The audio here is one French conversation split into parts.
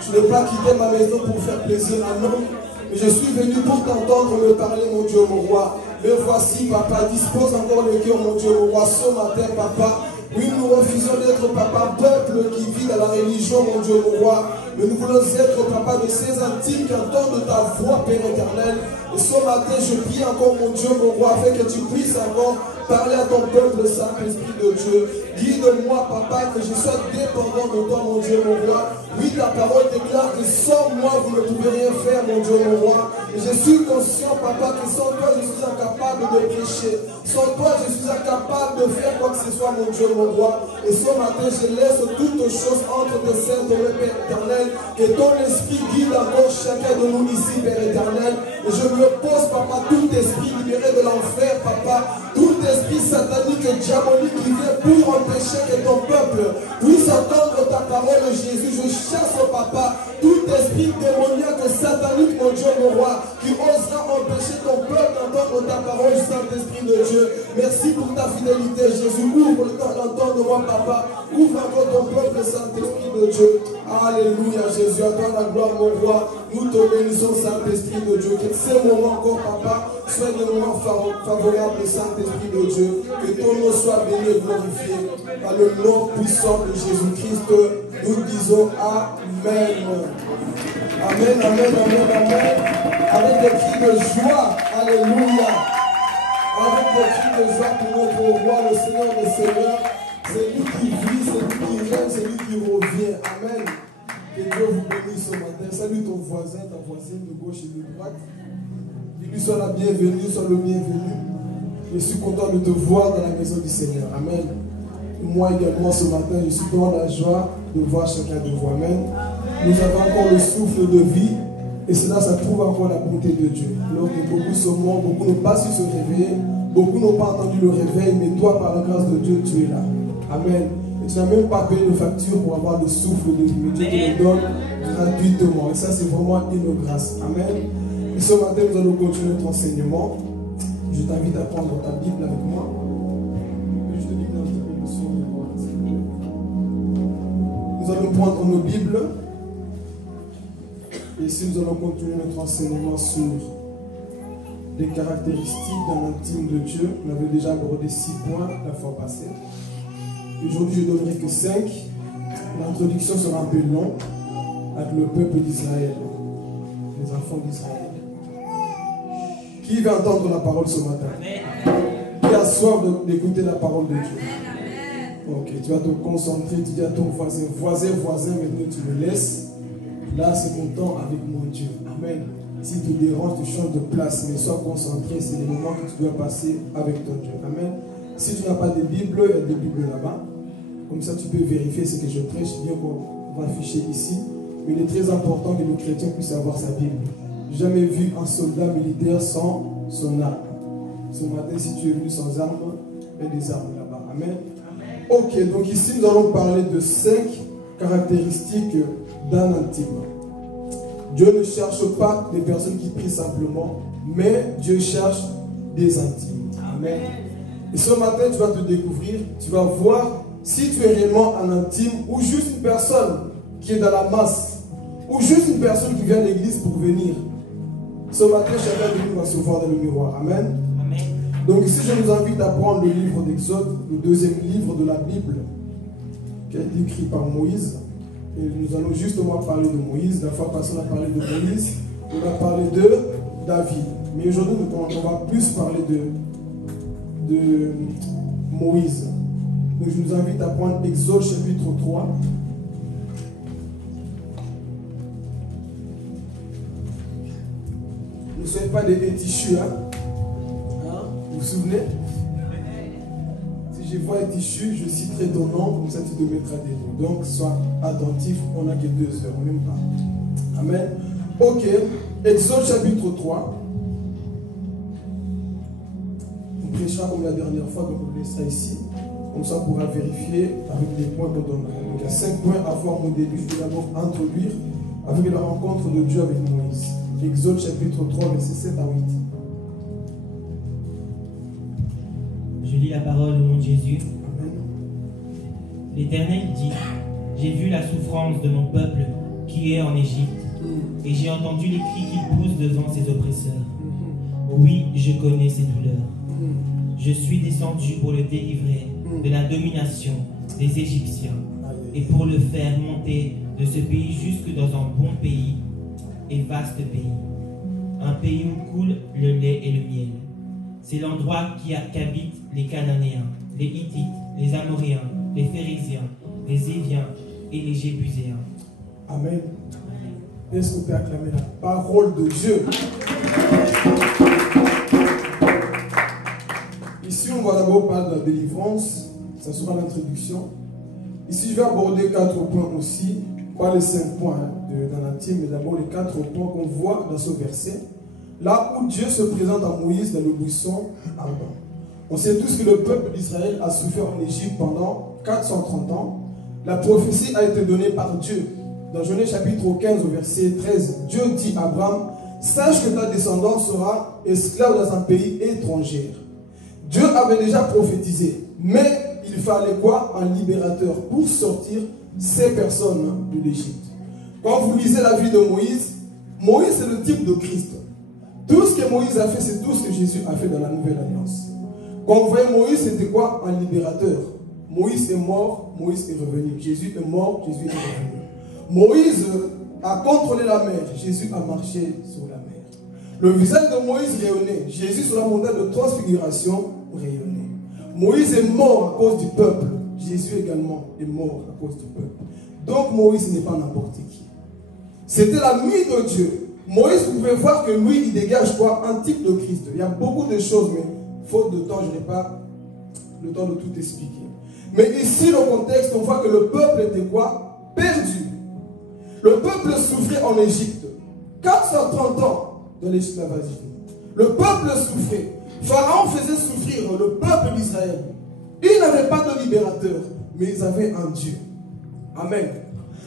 Je n'ai pas quitté ma maison pour faire plaisir à l'homme, mais je suis venu pour t'entendre me parler, mon Dieu, mon roi. Me voici, papa, dispose encore le cœur, mon Dieu, mon roi, ce matin, papa. Oui, nous refusons d'être, papa, peuple qui vit dans la religion, mon Dieu, mon roi. Mais nous voulons être, papa, de ces intimes qui entendent ta voix, Père éternel. Et ce matin, je prie encore, mon Dieu, mon roi, afin que tu puisses encore parler à ton peuple, Saint-Esprit de Dieu. Guide-moi, papa, que je sois dépendant de toi, mon Dieu, mon roi. Oui, ta parole déclare que sans moi, vous ne pouvez rien faire, mon Dieu, mon roi. Et je suis conscient, papa, que sans toi, je suis incapable de prêcher. Sans toi, je suis incapable de faire quoi que ce soit, mon Dieu, mon roi. Et ce matin, je laisse toutes choses entre tes saints, ton Père éternel. Que ton esprit guide encore chacun de nous ici, Père éternel. Et je me pose, papa, tout esprit libéré de l'enfer, papa. Tout esprit satanique et diabolique qui vient pour empêcher que ton peuple puisse entendre ta parole, Jésus. Je chasse, papa, tout esprit démoniaque et satanique, mon Dieu, mon roi, qui osera empêcher ton peuple d'entendre ta parole, Saint-Esprit de Dieu. Merci pour ta fidélité, Jésus. Ouvre le temps d'entendre-moi, papa. Ouvre encore ton peuple, Saint-Esprit de Dieu. Alléluia, Jésus. À toi la gloire, mon roi. Nous te bénissons, Saint-Esprit de Dieu. Que ces moments encore, papa, soient des moments favorables, Saint-Esprit de Dieu. Que ton nom soit béni et glorifié. Par le nom puissant de Jésus-Christ, nous disons Amen. Amen, amen, amen, amen. Avec des cris de joie. Alléluia. Avec des cris de joie pour notre roi, le Seigneur des Seigneurs. C'est lui qui vit, c'est lui qui règne, c'est lui qui revient. Amen. Que Dieu vous bénisse ce matin. Salut ton voisin, ta voisine de gauche et de droite. Dis-lui sois la bienvenue, sois le bienvenu. Je suis content de te voir dans la maison du Seigneur. Amen. Et moi également ce matin, je suis dans la joie de voir chacun de vous. Amen. Nous avons encore le souffle de vie. Et cela, ça prouve encore la bonté de Dieu. Alors que beaucoup se morts, beaucoup n'ont pas su se réveiller, beaucoup n'ont pas entendu le réveil, mais toi, par la grâce de Dieu, tu es là. Amen. Et tu n'as même pas payé de facture pour avoir le souffle de vie. Mais Dieu te le donne gratuitement. Et ça, c'est vraiment une grâce. Amen. Et ce matin, nous allons continuer notre enseignement. Je t'invite à prendre ta Bible avec moi. Je te dis un petit peu le son de droite. Nous allons prendre nos Bibles. Et ici, nous allons continuer notre enseignement sur les caractéristiques d'un intime de Dieu. On avait déjà abordé 6 points la fois passée. Aujourd'hui, je ne donnerai que 5. L'introduction sera un peu longue avec le peuple d'Israël, les enfants d'Israël. Qui va entendre la parole ce matin? Qui a soif d'écouter la parole de Dieu? Ok, tu vas te concentrer, tu dis à ton voisin, maintenant tu me laisses. Là, c'est mon temps avec mon Dieu. Amen. Si tu déranges, tu changes de place, mais sois concentré. C'est les moments que tu dois passer avec ton Dieu. Amen. Si tu n'as pas de Bible, il y a des Bibles là-bas. Comme ça, tu peux vérifier ce que je prêche. Bien qu'on va afficher ici. Mais il est très important que le chrétien puisse avoir sa Bible. Je n'ai jamais vu un soldat militaire sans son arme. Ce matin, si tu es venu sans arme, il y a des armes là-bas. Amen. Ok, donc ici, nous allons parler de 5 caractéristiques d'un intime. Dieu ne cherche pas des personnes qui prient simplement, mais Dieu cherche des intimes. Amen. Et ce matin, tu vas te découvrir, tu vas voir si tu es réellement un intime ou juste une personne qui est dans la masse, ou juste une personne qui vient à l'église pour venir. Ce matin, chacun de nous va se voir dans le miroir. Amen. Amen. Donc ici, je nous invite à prendre le livre d'Exode, le deuxième livre de la Bible, qui a été écrit par Moïse. Et nous allons justement parler de Moïse. La fois passée, on a parlé de Moïse. On a parlé de David. Mais aujourd'hui, on va plus parler de Moïse. Donc, je vous invite à prendre Exode chapitre 3. Ne soyez pas des tissus, hein? Vous vous souvenez? Si je vois un tissu, je citerai ton nom, comme ça tu te mettras des mots. Donc, sois attentif, on n'a que 2 heures, même pas. Amen. Ok, Exode chapitre 3. On prêchera comme la dernière fois, donc on laissera ici. Comme ça, on pourra vérifier avec les points qu'on donnera. Donc, il y a 5 points à voir au début. Je vais d'abord introduire avec la rencontre de Dieu avec Moïse. Exode chapitre 3, versets 7 à 8. Je lis la parole au nom de Jésus. Amen. L'Éternel dit: J'ai vu la souffrance de mon peuple qui qui est en Égypte, et j'ai entendu les cris qu'il pousse devant ses oppresseurs. Oui, je connais ses douleurs. Je suis descendu pour le délivrer de la domination des Égyptiens et pour le faire monter de ce pays jusque dans un bon pays et vaste pays, un pays où coule le lait et le miel. C'est l'endroit qu'habitent les Cananéens, les Hittites, les Amoréens, les Phérésiens, les Éviens et les Jébuséens. Amen. Est-ce qu'on peut acclamer la parole de Dieu? Ici, on va d'abord parler de la délivrance. Ça sera l'introduction. Ici, je vais aborder 4 points aussi. Pas les 5 points dans l'intime, mais d'abord les 4 points qu'on voit dans ce verset. Là où Dieu se présente à Moïse dans le buisson ardent. On sait tous que le peuple d'Israël a souffert en Égypte pendant 430 ans. La prophétie a été donnée par Dieu. Dans Genèse chapitre 15 au verset 13, Dieu dit à Abraham, sache que ta descendance sera esclave dans un pays étranger. Dieu avait déjà prophétisé, mais il fallait quoi? Un libérateur pour sortir ces personnes de l'Égypte. Quand vous lisez la vie de Moïse, Moïse c'est le type de Christ. Tout ce que Moïse a fait, c'est tout ce que Jésus a fait dans la Nouvelle Alliance. Quand vous voyez Moïse, c'était quoi? Un libérateur. Moïse est mort, Moïse est revenu. Jésus est mort, Jésus est revenu. Moïse a contrôlé la mer, Jésus a marché sur la mer. Le visage de Moïse rayonnait, Jésus sur la montagne de transfiguration rayonnait. Moïse est mort à cause du peuple, Jésus également est mort à cause du peuple. Donc Moïse n'est pas n'importe qui. C'était l'ami de Dieu. Moïse, vous pouvez voir que lui, il dégage quoi? Un type de Christ. Il y a beaucoup de choses, mais faute de temps, je n'ai pas le temps de tout expliquer. Mais ici, le contexte, on voit que le peuple était quoi? Perdu. Le peuple souffrait en Égypte. 430 ans de l'esclavagisme. Le peuple souffrait. Pharaon faisait souffrir le peuple d'Israël. Ils n'avaient pas de libérateur, mais ils avaient un Dieu. Amen.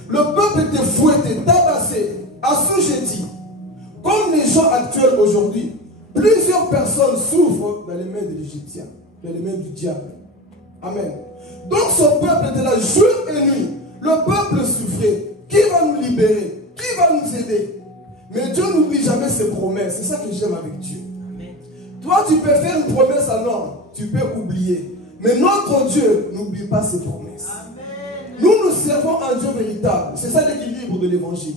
Le peuple était fouetté, tabassé, assujetti. Comme les gens actuels aujourd'hui, plusieurs personnes souffrent dans les mains de l'Égyptien, dans les mains du diable. Amen. Donc ce peuple était là jour et nuit. Le peuple souffrait. Qui va nous libérer? Qui va nous aider? Mais Dieu n'oublie jamais ses promesses. C'est ça que j'aime avec Dieu. Amen. Toi, tu peux faire une promesse à l'homme. Tu peux oublier. Mais notre Dieu n'oublie pas ses promesses. Amen. Nous servons un Dieu véritable. C'est ça l'équilibre de l'évangile.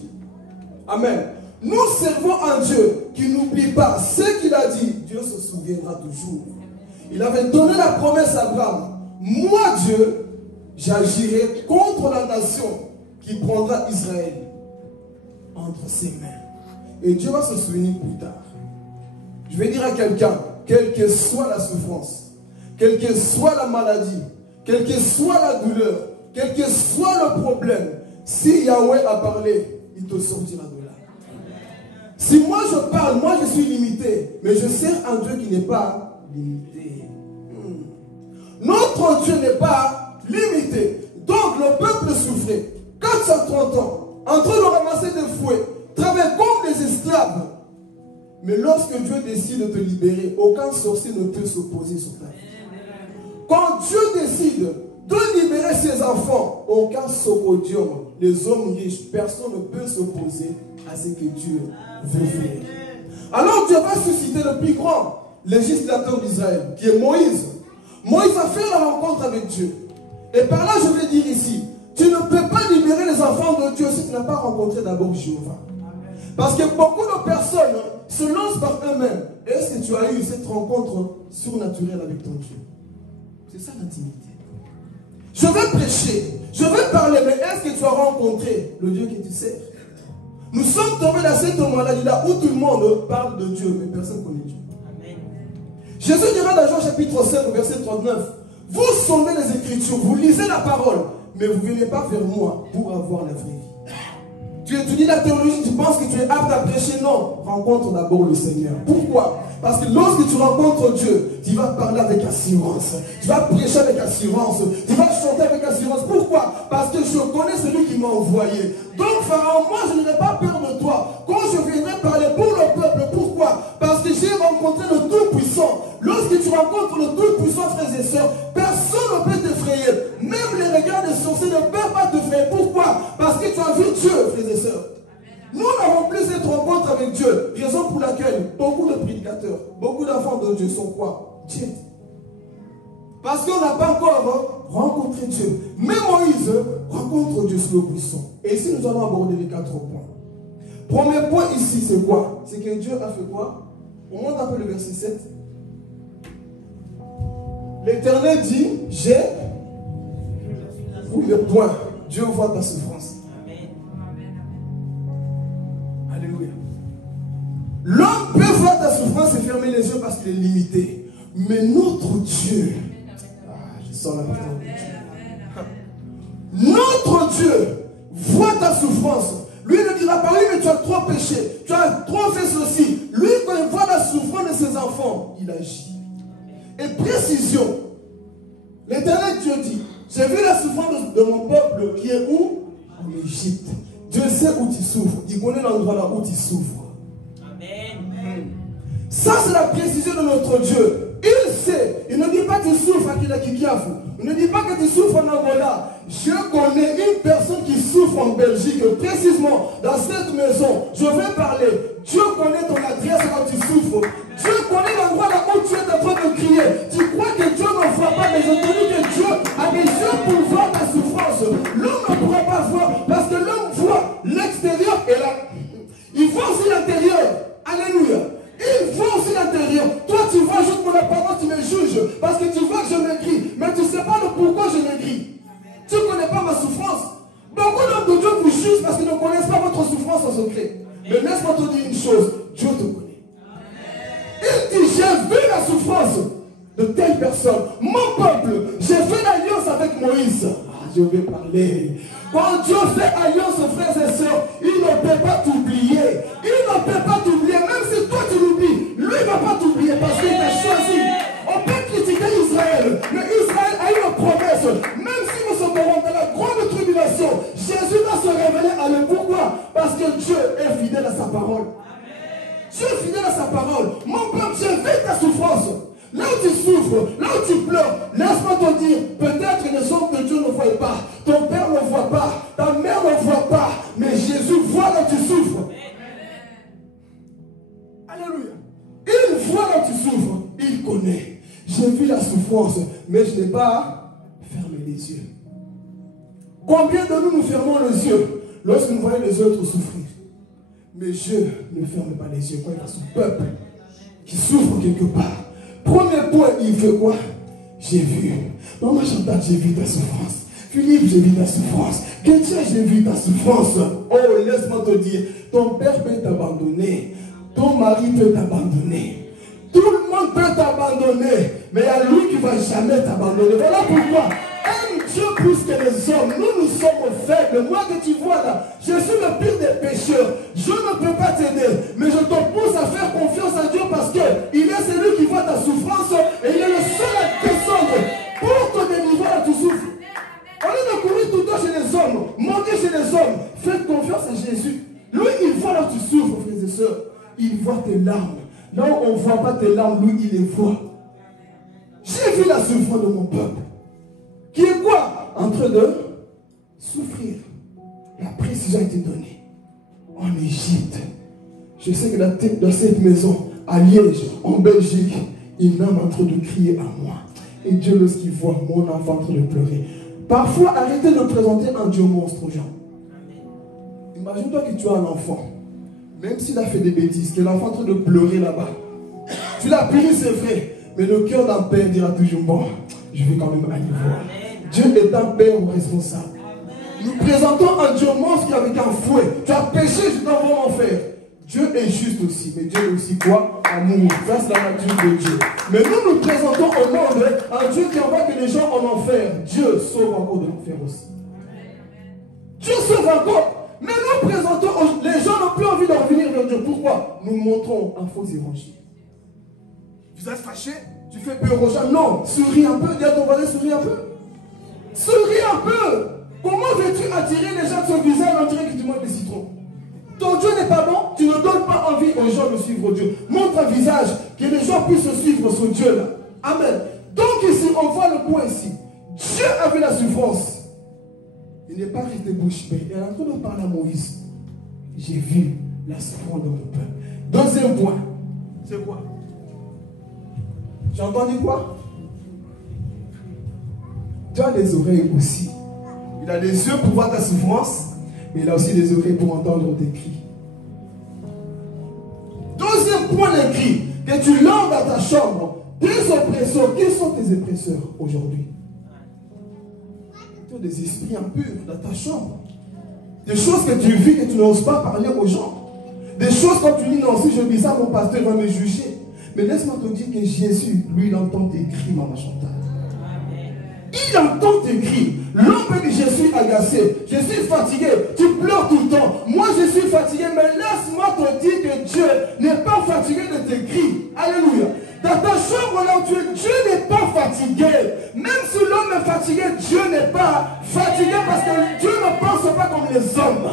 Amen. Nous servons un Dieu qui n'oublie pas ce qu'il a dit. Dieu se souviendra toujours. Il avait donné la promesse à Abraham. Moi, Dieu, j'agirai contre la nation qui prendra Israël entre ses mains. Et Dieu va se souvenir plus tard. Je vais dire à quelqu'un, quelle que soit la souffrance, quelle que soit la maladie, quelle que soit la douleur, quel que soit le problème, si Yahweh a parlé, il te sortira de là. Si moi je parle, moi je suis limité, mais je sers un Dieu qui n'est pas limité. Notre Dieu n'est pas limité. Donc le peuple souffrait 430 ans, en train de ramasser des fouets, travailler comme des esclaves. Mais lorsque Dieu décide de te libérer, aucun sorcier ne peut s'opposer sur ta vie. Quand Dieu décide de libérer ses enfants, aucun sopodium, les hommes riches, personne ne peut s'opposer à ce que Dieu veut faire. Alors Dieu va susciter le plus grand législateur d'Israël, qui est Moïse. Moïse a fait la rencontre avec Dieu. Et par là, je vais dire ici, tu ne peux pas libérer les enfants de Dieu si tu n'as pas rencontré d'abord Jéhovah. Parce que beaucoup de personnes se lancent par eux-mêmes. Est-ce que tu as eu cette rencontre surnaturelle avec ton Dieu? C'est ça l'intimité. Je vais prêcher, je vais parler, mais est-ce que tu as rencontré le Dieu que tu sers? Nous sommes tombés dans cette maladie-là où tout le monde parle de Dieu, mais personne ne connaît Dieu. Amen. Jésus dira dans Jean chapitre 5, verset 39, vous sondez les Écritures, vous lisez la parole, mais vous ne venez pas vers moi pour avoir la vraie vie. Tu étudies la théologie, tu penses que tu es apte à prêcher? Non, rencontre d'abord le Seigneur. Pourquoi? Parce que lorsque tu rencontres Dieu, tu vas parler avec assurance. Tu vas prêcher avec assurance. Tu vas chanter avec assurance. Pourquoi? Parce que je connais celui qui m'a envoyé. Donc Pharaon, moi je n'aurai pas peur de toi. Quand je viendrai parler pour le peuple, pourquoi? Parce que j'ai rencontré le Tout-Puissant. Lorsque tu rencontres le Tout-Puissant, frères et sœurs, personne ne peut t'effrayer. Même les regards des sorciers ne peuvent pas t'effrayer. Pourquoi? Parce que tu as vu Dieu, frères et sœurs. Nous n'avons plus cette rencontre avec Dieu. Raison pour laquelle beaucoup de prédicateurs, beaucoup d'enfants de Dieu sont quoi? Tièdes. Parce qu'on n'a pas encore rencontré Dieu. Mais Moïse rencontre Dieu sur le buisson. Et ici, nous allons aborder les 4 points. Premier point ici, c'est quoi? C'est que Dieu a fait quoi? On monte un peu le verset 7. L'Éternel dit, j'ai vu le point. Dieu voit ta souffrance. Alléluia. L'homme peut voir ta souffrance et fermer les yeux parce qu'il est limité. Mais notre Dieu, je sens la puissance de Dieu. Notre Dieu voit ta souffrance. Lui ne dira pas, oui, mais tu as trop péché, tu as trop fait ceci. Lui, quand il voit la souffrance de ses enfants, il agit. Et précision, l'Éternel Dieu dit, j'ai vu la souffrance de mon peuple qui est où? En Égypte. Dieu sait où tu souffres. Il connaît l'endroit là où tu souffres. Amen. Ça, c'est la précision de notre Dieu. Il sait. Il ne dit pas que tu souffres à Kilakikiafu. Il ne dit pas que tu souffres en Angola. Je connais une personne qui souffre en Belgique, précisément dans cette maison. Je vais parler. Dieu connaît ton adresse quand tu souffres. Dieu connaît l'endroit là où tu es en train de crier. Tu crois que Dieu ne voit pas, mais je te dis que Dieu a des yeux pour voir ta souffrance. L'homme ne pourra pas voir parce que l'homme voit l'extérieur et là, il voit aussi l'intérieur. Alléluia. Il voit aussi l'intérieur. Toi, tu vois juste mon apparence, tu me juges parce que tu vois que je maigris, mais tu ne sais pas le pourquoi je maigris. Tu ne connais pas ma souffrance. Beaucoup d'hommes de Dieu vous jugent parce qu'ils ne connaissent pas votre souffrance en secret. Mais laisse-moi te dire une chose, Dieu te connaît. Il dit, j'ai vu la souffrance de telle personne. Mon peuple, j'ai fait l'alliance avec Moïse. Je vais parler. Quand Dieu fait alliance, frères et sœurs, il ne peut pas t'oublier. Il ne peut pas t'oublier. Même si toi tu l'oublies, lui ne va pas t'oublier parce qu'il t'a choisi. On peut critiquer Israël, mais Israël a une promesse. Même si nous sommes dans la grande tribulation, Jésus va se révéler à lui. Pourquoi? Parce que Dieu est fidèle à sa parole. Dieu est fidèle à sa parole. Mon peuple, j'ai vu ta souffrance. Là où tu souffres, là où tu pleures, laisse-moi te dire, peut-être que les hommes que Dieu ne voit pas, ton père ne voit pas, ta mère ne voit pas, mais Jésus voit là où tu souffres. Alléluia. Il voit là où tu souffres, il connaît. J'ai vu la souffrance, mais je n'ai pas fermé les yeux. Combien de nous fermons les yeux lorsque nous voyons les autres souffrir? Mais Dieu ne ferme pas les yeux quand il y a son peuple qui souffre quelque part. Premier point, il fait quoi? J'ai vu. Maman Chantal, j'ai vu ta souffrance. Philippe, j'ai vu ta souffrance. Kétia, j'ai vu ta souffrance. Oh, laisse-moi te dire, ton père peut t'abandonner. Ton mari peut t'abandonner. Tout le monde peut t'abandonner. Mais il y a lui qui ne va jamais t'abandonner. Voilà pourquoi. Aime Dieu plus que les hommes. Nous sommes faibles. Moi que tu vois là, je suis le pire des pécheurs. Je ne peux pas t'aider. Mais je te pousse à faire confiance à Dieu parce qu'il est celui qui voit ta souffrance et il est le seul à descendre pour te délivrer là tu souffres. Au lieu de courir tout le temps chez les hommes, monter chez les hommes, faites confiance à Jésus. Lui, il voit là tu souffres, frères et sœurs. Il voit tes larmes. Là où on ne voit pas tes larmes, lui, il les voit. J'ai vu la souffrance de mon peuple. Qui est quoi? En train de souffrir. La précision a été donnée. En Égypte. Je sais que dans cette maison, à Liège, en Belgique, il est en train de crier à moi. Et Dieu, lorsqu'il voit mon enfant en train de pleurer. Parfois, arrêtez de présenter un Dieu monstre aux gens. Imagine-toi que tu as un enfant. Même s'il a fait des bêtises, que l'enfant est en train de pleurer là-bas. Tu l'as puni, c'est vrai. Mais le cœur d'un père dira toujours, bon, je vais quand même aller voir. Dieu est un père responsable. Nous présentons un Dieu monstre qui est avec un fouet. Tu as péché, je t'envoie en enfer. Dieu est juste aussi. Mais Dieu est aussi quoi? Amour. Ça, c'est la nature de Dieu. Mais nous présentons au monde un Dieu qui envoie que les gens en enfer. Dieu sauve encore de l'enfer aussi. Dieu sauve encore. Mais nous présentons, les gens n'ont plus envie de revenir vers Dieu. Pourquoi? Nous montrons un faux évangile. Vous êtes fâché? Tu fais peur aux gens? Non. Souris un peu. Dis à ton voisin, souris un peu. Souris un peu. Comment veux-tu attirer les gens de son visage? On dirait que tu manges des citrons. Ton Dieu n'est pas bon. Tu ne donnes pas envie aux gens de suivre Dieu. Montre un visage que les gens puissent suivre ce Dieu-là. Amen. Donc ici, on voit le point ici. Dieu a vu la souffrance. Il n'est pas resté bouche bée. Il est en train de parler à Moïse. j'ai vu la souffrance de mon peuple. Deuxième point, c'est quoi? J'ai entendu quoi? Dieu a des oreilles aussi. Il a des yeux pour voir ta souffrance, mais il a aussi des oreilles pour entendre tes cris. Deuxième point de cri, que tu lances dans ta chambre, tes oppresseurs. Quels sont tes oppresseurs aujourd'hui? Tu as des esprits impurs dans ta chambre. Des choses que tu vis et tu n'oses pas parler aux gens. Des choses quand tu dis non, si je dis ça, mon pasteur va me juger. Mais laisse-moi te dire que Jésus, lui, il entend tes cris, Maman Chantal. Il entend tes cris. L'homme peut dire, je suis agacé, je suis fatigué, tu pleures tout le temps. Moi, je suis fatigué, mais laisse-moi te dire que Dieu n'est pas fatigué de tes cris. Alléluia. Dans ta chambre là où tu es, Dieu n'est pas fatigué. Même si l'homme est fatigué, Dieu n'est pas fatigué parce que Dieu ne pense pas comme les hommes.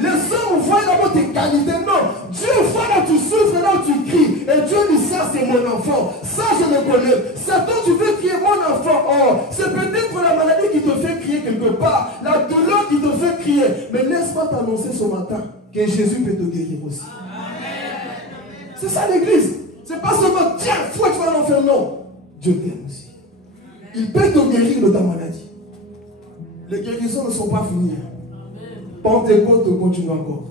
Les hommes voient d'abord tes qualités. Non, Dieu voit là où tu souffres, là où tu cries. Et Dieu dit, ça c'est mon enfant. Ça je le connais. Satan, tu veux crier mon enfant. Oh, c'est peut-être la maladie qui te fait crier quelque part. La douleur qui te fait crier. Mais laisse-moi t'annoncer ce matin que Jésus peut te guérir aussi. C'est ça l'église. C'est pas seulement, tiens, faut que tu vas en enfer. Non. Dieu t'aime aussi. Il peut te guérir de ta maladie. Les guérisons ne sont pas finies. Pentecôte continue encore.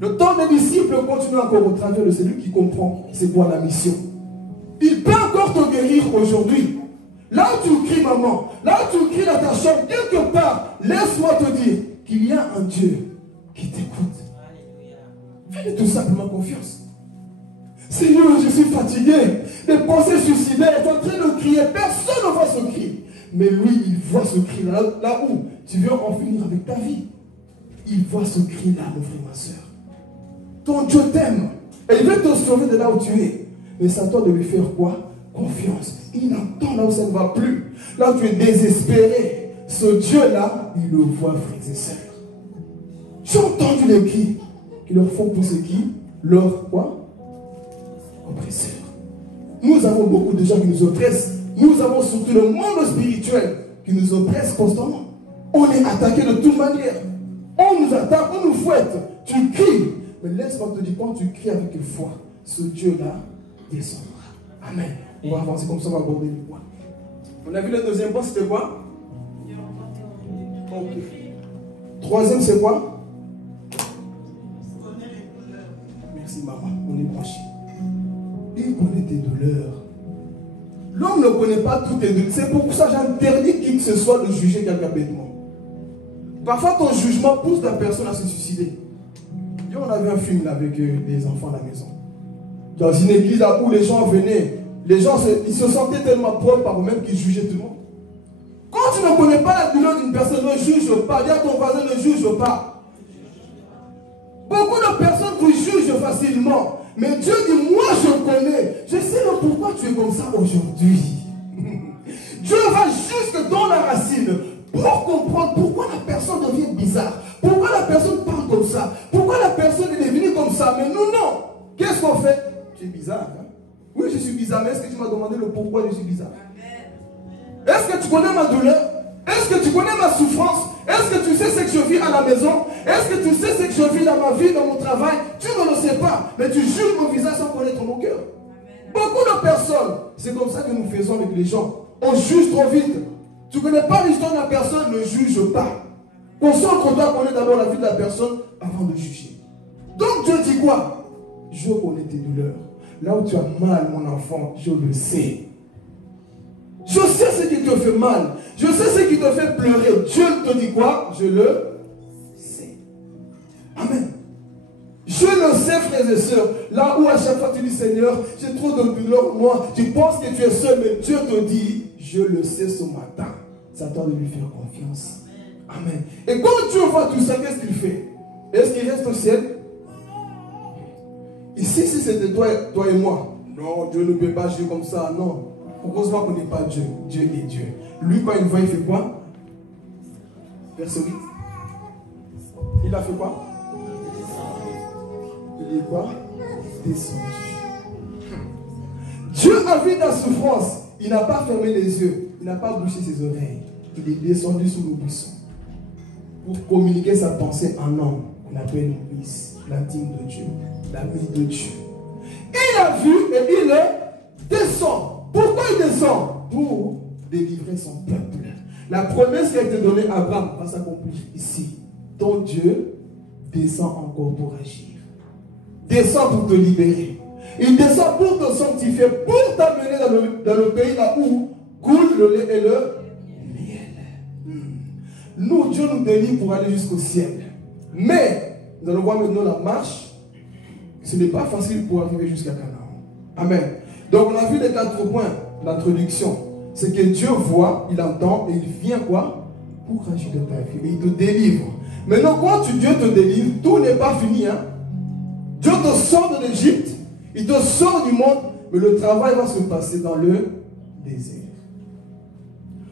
Le temps des disciples continue encore au travers de celui qui comprend c'est quoi la mission. Il peut encore te guérir aujourd'hui. Là où tu cries maman, là où tu cries dans ta chambre, quelque part, laisse-moi te dire qu'il y a un Dieu qui t'écoute. Fais-lui tout simplement confiance. Seigneur, je suis fatigué. Des pensées suicidaires, tu es en train de crier. Personne ne voit ce cri. Mais lui, il voit ce cri là où tu veux en finir avec ta vie. Il voit ce cri là, mon frère, ma soeur. Ton Dieu t'aime. Et il veut te sauver de là où tu es. Mais c'est à toi de lui faire quoi? Confiance. Il entend là où ça ne va plus. Là où tu es désespéré. Ce Dieu-là, il le voit, frères et sœurs. J'ai entendu les cris qu'il leur font pour ce qui? Leur quoi? Oppresseurs. Nous avons beaucoup de gens qui nous oppressent. Nous avons surtout le monde spirituel qui nous oppresse constamment. On est attaqué de toute manière. On nous attaque, on nous fouette. Tu cries. Mais laisse-moi te dire, quand tu cries avec foi, ce Dieu-là descendra. Amen. On va avancer comme ça, on va aborder les points. On a vu le deuxième point, c'était quoi? Ok. Troisième, c'est quoi? Merci maman, on est branché. Il connaît tes douleurs. L'homme ne connaît pas toutes tes douleurs. C'est pour ça que j'interdis qui que ce soit de juger quelqu'un bêtement. Parfois, ton jugement pousse la personne à se suicider. Et on avait un film avec des enfants à la maison. Dans une église où les gens venaient, les gens ils se sentaient tellement propres par eux-mêmes qu'ils jugeaient tout le monde. Quand tu ne connais pas la douleur d'une personne, ne juge pas. Dis à ton voisin, ne juge pas. Beaucoup de personnes vous jugent facilement. Mais Dieu dit, moi je connais. Je sais le pourquoi tu es comme ça aujourd'hui. Dieu va jusque dans la racine pour comprendre pourquoi la personne devient bizarre. Pourquoi la personne parle comme ça. Pourquoi la personne est devenue comme ça. Mais nous, non. Qu'est-ce qu'on fait? Tu es bizarre. Hein? Oui, je suis bizarre. Mais est-ce que tu m'as demandé le pourquoi je suis bizarre? Est-ce que tu connais ma douleur? Est-ce que tu connais ma souffrance? Est-ce que tu sais ce que je vis à la maison? Est-ce que tu sais ce que je vis dans ma vie, dans mon travail? Tu ne le sais pas, mais tu juges mon visage sans connaître mon cœur. Beaucoup de personnes, c'est comme ça que nous faisons avec les gens. On juge trop vite. Tu ne connais pas l'histoire de la personne, ne juge pas. Concentre-toi à connaître d'abord la vie de la personne avant de juger. Donc Dieu dit quoi? Je connais tes douleurs. Là où tu as mal, mon enfant, je le sais. Je sais ce qui te fait mal. Je sais ce qui te fait pleurer. Dieu te dit quoi? Je le sais. Amen. Je le sais, frères et sœurs. Là où à chaque fois tu dis, Seigneur, j'ai trop de douleur, moi, tu penses que tu es seul, mais Dieu te dit, je le sais ce matin. C'est à toi de lui faire confiance. Amen. Et quand Dieu voit tout ça, qu'est-ce qu'il fait? Est-ce qu'il reste au ciel? Ici, si c'était toi et moi, non, Dieu ne peut pas agir comme ça, non. Heureusement qu'on n'est pas Dieu. Dieu est Dieu. Lui, quand il voit, il fait quoi? Verset 8. Il a fait quoi? Il est quoi? Descendu. Dieu a vu ta souffrance. Il n'a pas fermé les yeux. Il n'a pas bouché ses oreilles. Il est descendu sous le buisson pour communiquer sa pensée en homme On appelle Moïse l'intime de Dieu, l'ami de Dieu. Il a vu et il descend. Pourquoi il descend? Pour délivrer son peuple. La promesse qui a été donnée à Abraham va s'accomplir ici. Ton Dieu descend encore pour agir. Descend pour te libérer. Il descend pour te sanctifier, pour t'amener dans le pays là où coule le lait et le miel. Nous, Dieu nous délivre pour aller jusqu'au ciel. Mais, nous allons voir maintenant la marche. Ce n'est pas facile pour arriver jusqu'à Canaan. Amen. Donc, on a vu les 4 points d'introduction. C'est que Dieu voit, il entend et il vient quoi? Pour agir de ta vie. Et il te délivre. Maintenant, quand Dieu te délivre, tout n'est pas fini. Hein? Dieu te sort de l'Égypte, il te sort du monde, mais le travail va se passer dans le désert.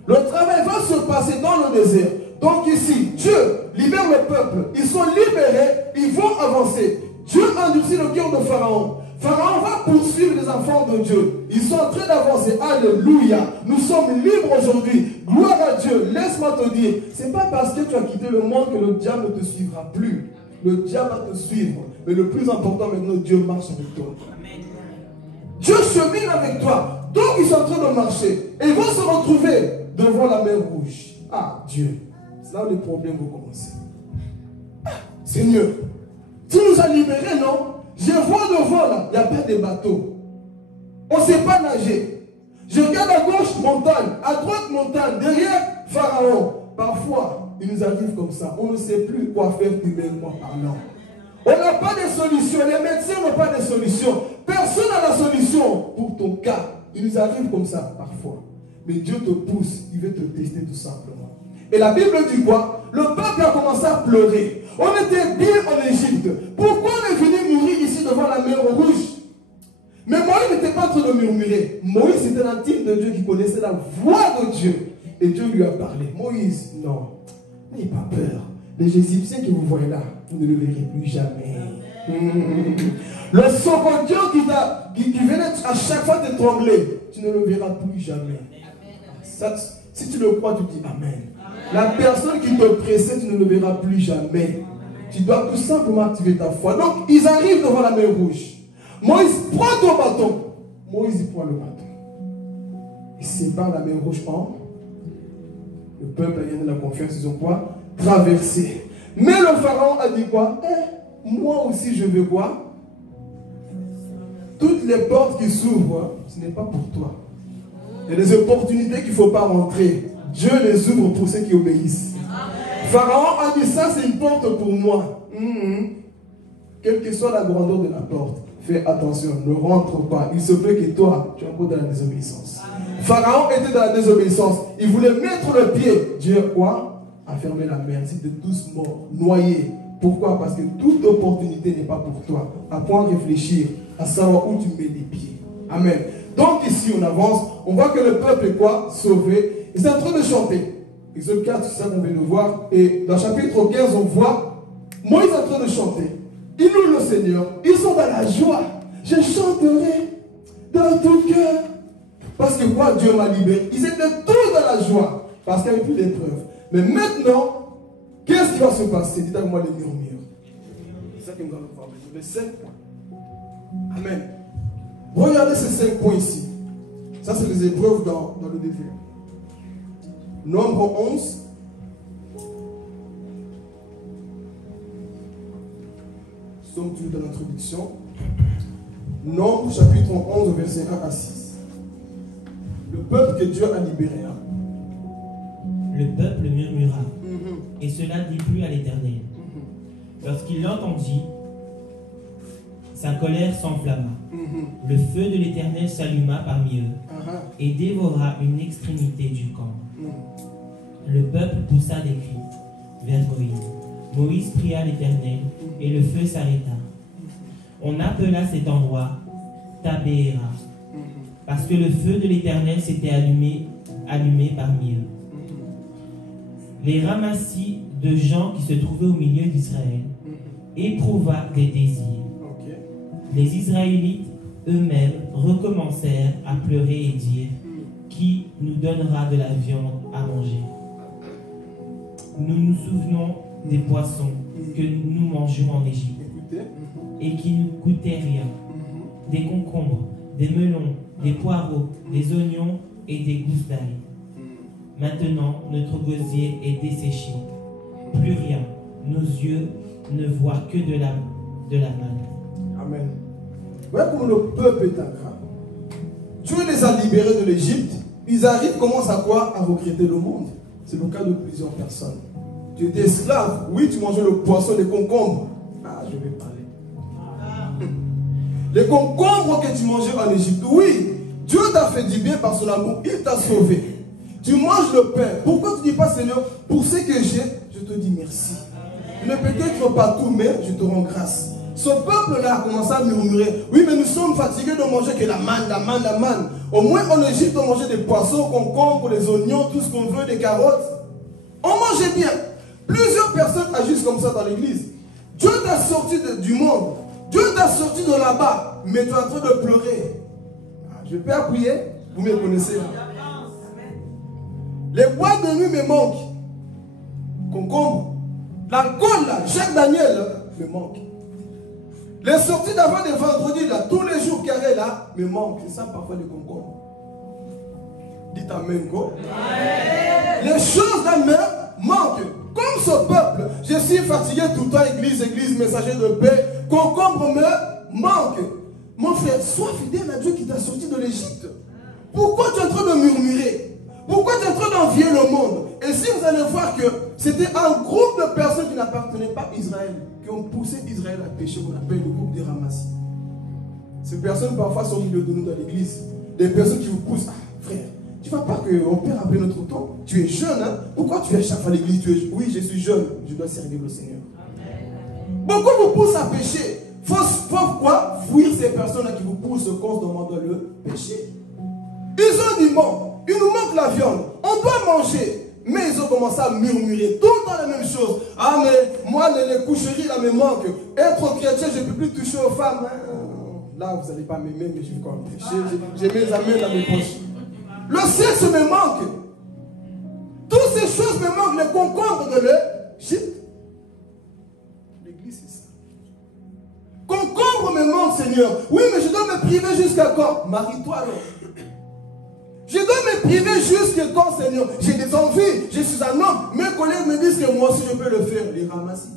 Le travail va se passer dans le désert. Donc ici, Dieu libère le peuple. Ils sont libérés, ils vont avancer. Dieu endurcit le cœur de Pharaon. Pharaon va poursuivre les enfants de Dieu. Ils sont en train d'avancer. Alléluia. Nous sommes libres aujourd'hui. Gloire à Dieu. Laisse-moi te dire, ce n'est pas parce que tu as quitté le monde que le diable ne te suivra plus. Le diable va te suivre. Mais le plus important maintenant, Dieu marche avec toi. Dieu chemine avec toi. Donc ils sont en train de marcher. Et ils vont se retrouver devant la mer Rouge. Ah, Dieu. C'est là où les problèmes vont commencer. Ah, Seigneur, tu nous as libérés, non? Je vois devant là, il n'y a pas de bateau. On ne sait pas nager. Je regarde à gauche, montagne. À droite, montagne. Derrière, Pharaon. Parfois, il nous arrive comme ça. On ne sait plus quoi faire humainement parlant. On n'a pas de solution. Les médecins n'ont pas de solution. Personne n'a la solution pour ton cas. Il nous arrive comme ça parfois. Mais Dieu te pousse. Il veut te tester tout simplement. Et la Bible dit quoi? Le peuple a commencé à pleurer. On était bien en Égypte. Pourquoi on est venu mourir ici devant la mer Rouge? Mais Moïse n'était pas en train de murmurer. Moïse était l'intime de Dieu qui connaissait la voix de Dieu. Et Dieu lui a parlé. Moïse, non, n'ayez pas peur. Les Égyptiens que vous voyez là, vous ne le verrez plus jamais. Le second qui venait à chaque fois te trembler, tu ne le verras plus jamais. Ça, si tu le crois, tu dis Amen. La personne qui te pressait, tu ne le verras plus jamais. Tu dois tout simplement activer ta foi. Donc, ils arrivent devant la mer Rouge. Moïse, prends ton bâton. Moïse, il prend le bâton. Il sépare la mer Rouge en. Le peuple a gagné la confiance, ils ont quoi? Traversé. Mais le pharaon a dit quoi? Moi aussi, je veux quoi? Toutes les portes qui s'ouvrent, ce n'est pas pour toi. Il y a des opportunités qu'il ne faut pas rentrer. Dieu les ouvre pour ceux qui obéissent. Pharaon a dit ça, c'est une porte pour moi. Quelle que soit la grandeur de la porte, fais attention, ne rentre pas. Il se peut que toi, tu es encore dans la désobéissance. Pharaon était dans la désobéissance. Il voulait mettre le pied. Dieu quoi? A fermé la mer. Ils étaient tous morts, noyés. Pourquoi? Parce que toute opportunité n'est pas pour toi. Apprends à réfléchir, à savoir où tu mets les pieds. Amen. Donc ici, on avance. On voit que le peuple est quoi? Sauvé. Ils sont en train de chanter. Exode 4, c'est ça qu'on vient de voir. Et dans le chapitre 15, on voit Moïse en train de chanter. Ils louent le Seigneur. Ils sont dans la joie. Je chanterai dans tout cœur. Parce que quoi? Dieu m'a libéré. Ils étaient tous dans la joie. Parce qu'il n'y avait plus d'épreuves. Mais maintenant, qu'est-ce qui va se passer? Dites avec moi les murmures. C'est ça que nous allons voir. Les 5 points. Amen. Regardez ces 5 points ici. Ça, c'est les épreuves dans le défi. Nombre 11. Nous sommes toujours dans l'introduction. Nombre chapitre 11, verset 1 à 6. Le peuple que Dieu a libéré. Le peuple murmura, et cela déplut à l'Éternel. Lorsqu'il l'entendit, sa colère s'enflamma. Le feu de l'Éternel s'alluma parmi eux et dévora une extrémité du camp. Le peuple poussa des cris vers Moïse. Moïse pria l'Éternel et le feu s'arrêta. On appela cet endroit Tabéra, parce que le feu de l'Éternel s'était allumé parmi eux. Les ramassis de gens qui se trouvaient au milieu d'Israël éprouva des désirs. Les Israélites eux-mêmes recommencèrent à pleurer et dire: qui nous donnera de la viande à manger? Nous nous souvenons des poissons que nous mangions en Égypte et qui ne coûtaient rien. Des concombres, des melons, des poireaux, des oignons et des gousses d'ail. Maintenant, notre gosier est desséché. Plus rien. Nos yeux ne voient que de la manne. Amen. Vous voyez comment le peuple est ingrat. Dieu les a libérés de l'Égypte. Ils arrivent, commencent à quoi? À regretter le monde. C'est le cas de plusieurs personnes. Tu étais esclave. Oui, tu mangeais le poisson, les concombres. Ah, je vais parler. Les concombres que tu mangeais en Égypte. Oui, Dieu t'a fait du bien par son amour. Il t'a sauvé. Tu manges le pain. Pourquoi tu ne dis pas, Seigneur, pour ce que j'ai, je te dis merci. Ne peut-être pas tout, mais je te rends grâce. Ce peuple-là a commencé à murmurer. Oui, mais nous sommes fatigués de manger que la manne, la manne, la manne. Au moins en Égypte, on mangeait des poissons, concombres, des oignons, tout ce qu'on veut, des carottes. On mangeait bien. Plusieurs personnes agissent comme ça dans l'église. Dieu t'a sorti du monde. Dieu t'a sorti de là-bas. Mais tu es en train de pleurer. Je peux appuyer. Vous me connaissez là. Les boîtes de nuit me manquent. Concombre. L'alcool là, Jacques Daniel me manque. Les sorties d'avant des vendredis là, tous les jours carrés là, me manquent. C'est ça parfois les concombres. Dites amen quoi. Les choses d'amour manquent. Comme ce peuple, je suis fatigué tout le temps, église, messager de paix. Concombre me manque. Mon frère, sois fidèle à Dieu qui t'a sorti de l'Égypte. Pourquoi tu es en train de murmurer? Pourquoi tu es en train d'envier le monde? Et si vous allez voir que c'était un groupe de personnes qui n'appartenaient pas à Israël, qui ont poussé Israël à pécher, qu'on appelle le groupe des ramassis. Ces personnes parfois sont au milieu de nous dans l'église. Des personnes qui vous poussent. Ah, frère, tu ne vas pas qu'on perd un peu notre temps. Tu es jeune, hein? Pourquoi tu viens chaque fois à l'église? Oui, je suis jeune, je dois servir le Seigneur. Beaucoup vous poussent à pécher. Faut quoi? Fuir ces personnes-là qui vous poussent constamment dans le péché. Ils ont dit bon, il nous manque la viande, on doit manger. Mais ils ont commencé à murmurer tout le temps la même chose. Ah mais moi les coucheries là me manquent. Être chrétien, je ne peux plus toucher aux femmes. Là vous n'allez pas m'aimer, mais je vais quand même prêcher. J'ai mes amis dans mes poches. Le sexe me manque. Toutes ces choses me manquent. Les concombres de l'Égypte. L'église c'est ça. Concombre me manque, Seigneur. Oui, mais je dois me priver jusqu'à quand? Marie-toi alors. Je dois me priver jusqu'à quand, Seigneur? J'ai des envies, je suis un homme. Mes collègues me disent que moi aussi je peux le faire. Les ramassis.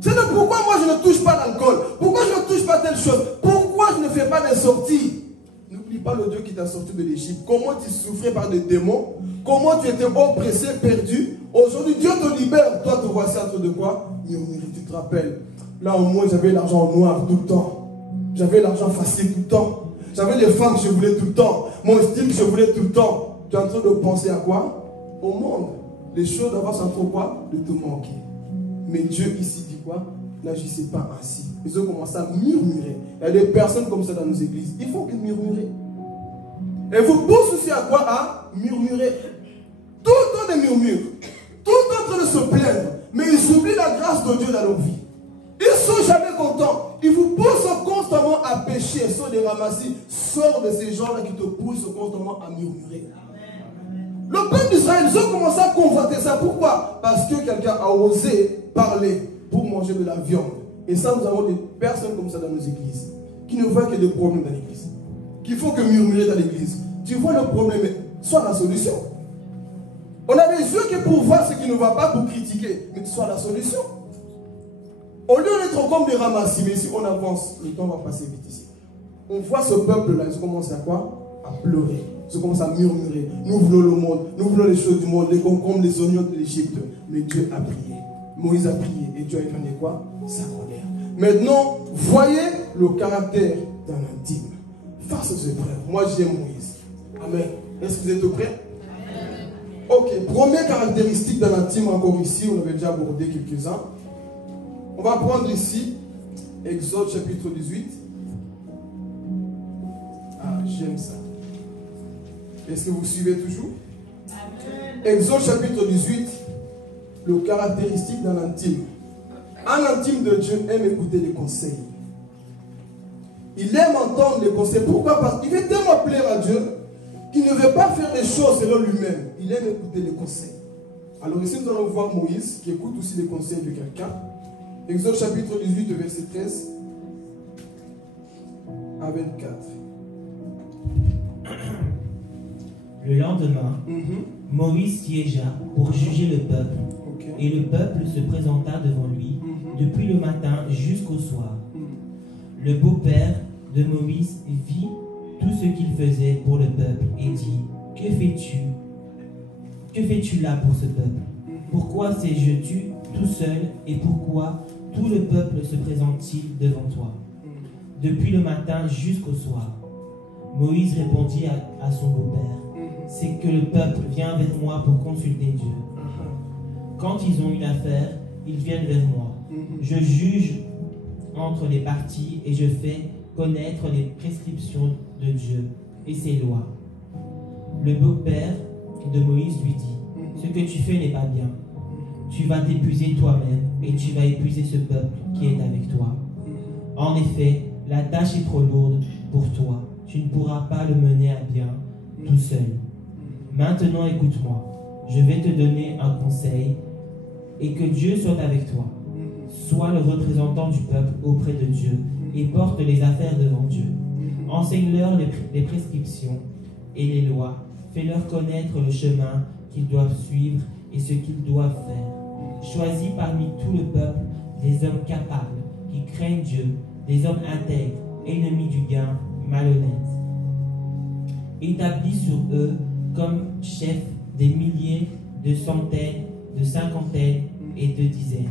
C'est de pourquoi moi je ne touche pas l'alcool. Pourquoi je ne touche pas telle chose. Pourquoi je ne fais pas des sorties. N'oublie pas le Dieu qui t'a sorti de l'Égypte. Comment tu souffrais par des démons. Comment tu étais oppressé, perdu. Aujourd'hui Dieu te libère. Toi te voici en train de quoi? Murmurer, tu te rappelles. Là au moins j'avais l'argent noir tout le temps. J'avais l'argent facile tout le temps. J'avais les femmes que je voulais tout le temps. Mon style que je voulais tout le temps. Tu es en train de penser à quoi? Au monde. Les choses d'avant sont en train de quoi? De te manquer. Mais Dieu ici dit quoi? N'agissez pas ainsi. Ils ont commencé à murmurer. Il y a des personnes comme ça dans nos églises. Il faut qu'ils murmurent. Et vous poussez aussi à quoi? À murmurer. Tout le temps des murmures. Tout le temps en train de se plaindre. Mais ils oublient la grâce de Dieu dans leur vie. Ils ne sont jamais contents. Ils vous poussent constamment à pécher. Sont des ramassis. Sors de ces gens-là qui te poussent constamment à murmurer. Le peuple d'Israël, ils ont commencé à convoiter ça. Pourquoi? Parce que quelqu'un a osé parler pour manger de la viande. Et ça, nous avons des personnes comme ça dans nos églises. Qui ne voient que des problèmes dans l'église. Qu'il faut que murmurer dans l'église. Tu vois le problème, soit la solution. On a les yeux que pour voir ce qui ne va pas, pour critiquer. Mais soit la solution. Au lieu d'être comme des ramassis, mais si on avance, le temps va passer vite ici. On voit ce peuple-là, ils commencent à quoi? À pleurer. Ils commencent à murmurer. Nous voulons le monde, nous voulons les choses du monde, les concombres, les oignons de l'Égypte. Mais Dieu a prié. Moïse a prié. Et Dieu a épargné quoi? Sa colère. Maintenant, voyez le caractère d'un intime. Face aux épreuves. Moi, j'aime Moïse. Amen. Est-ce que vous êtes prêts? Ok. Première caractéristique d'un intime, encore ici, on avait déjà abordé quelques-uns. On va prendre ici, Exode chapitre 18. Ah, j'aime ça. Est-ce que vous suivez toujours? Amen. Exode chapitre 18, le caractéristique d'un intime. Un intime de Dieu aime écouter les conseils. Il aime entendre les conseils. Pourquoi? Parce qu'il veut tellement plaire à Dieu qu'il ne veut pas faire les choses selon lui-même. Il aime écouter les conseils. Alors ici, nous allons voir Moïse qui écoute aussi les conseils de quelqu'un. Exode chapitre 18, verset 13 à 24. Le lendemain, Moïse siégea pour juger le peuple. Et le peuple se présenta devant lui depuis le matin jusqu'au soir. Le beau-père de Moïse vit tout ce qu'il faisait pour le peuple et dit: Que fais-tu? Que fais-tu là pour ce peuple? Pourquoi sièges-tu tout seul et pourquoi tout le peuple se présente-t-il devant toi depuis le matin jusqu'au soir? Moïse répondit à son beau-père: C'est que le peuple vient vers moi pour consulter Dieu. Quand ils ont une affaire, ils viennent vers moi. Je juge entre les parties et je fais connaître les prescriptions de Dieu et ses lois. Le beau-père de Moïse lui dit: Ce que tu fais n'est pas bien. Tu vas t'épuiser toi-même et tu vas épuiser ce peuple qui est avec toi. En effet, la tâche est trop lourde pour toi. Tu ne pourras pas le mener à bien tout seul. Maintenant, écoute-moi. Je vais te donner un conseil et que Dieu soit avec toi. Sois le représentant du peuple auprès de Dieu et porte les affaires devant Dieu. Enseigne-leur les prescriptions et les lois. Fais-leur connaître le chemin qu'ils doivent suivre et ce qu'ils doivent faire. Choisis parmi tout le peuple des hommes capables, qui craignent Dieu, des hommes intègres, ennemis du gain, malhonnêtes. Établis sur eux comme chefs des milliers, de centaines, de cinquantaines et de dizaines.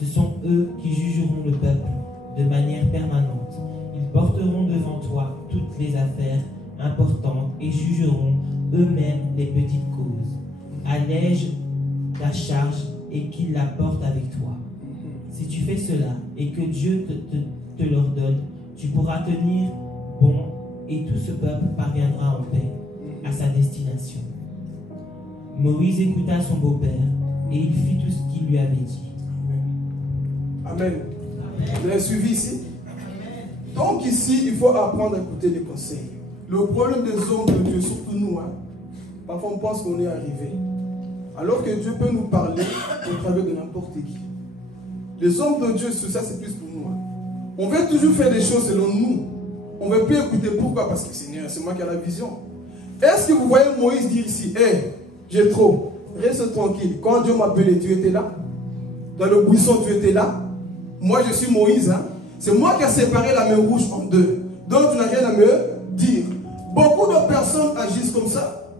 Ce sont eux qui jugeront le peuple de manière permanente. Ils porteront devant toi toutes les affaires importantes et jugeront eux-mêmes les petites causes. Allège ta charge et qu'ils la portent avec toi. Si tu fais cela et que Dieu te l'ordonne, tu pourras tenir bon et tout ce peuple parviendra en paix à sa destination. Moïse écouta son beau-père et il fit tout ce qu'il lui avait dit. Amen. Vous avez suivi ici? Donc ici, il faut apprendre à écouter les conseils. Le problème des hommes de Dieu, surtout nous, parfois on pense qu'on est arrivé. Alors que Dieu peut nous parler au travers de n'importe qui. Les hommes de Dieu, ça c'est plus pour nous. On veut toujours faire des choses selon nous. On ne veut plus écouter. Pourquoi? Parce que Seigneur, c'est moi qui ai la vision. Est-ce que vous voyez Moïse dire ici: Hé, j'ai trop, reste tranquille. Quand Dieu m'appelait, tu étais là. Dans le buisson, tu étais là. Moi, je suis Moïse. C'est moi qui ai séparé la mer rouge en deux. Donc, tu n'as rien à me dire. Beaucoup de personnes agissent comme ça.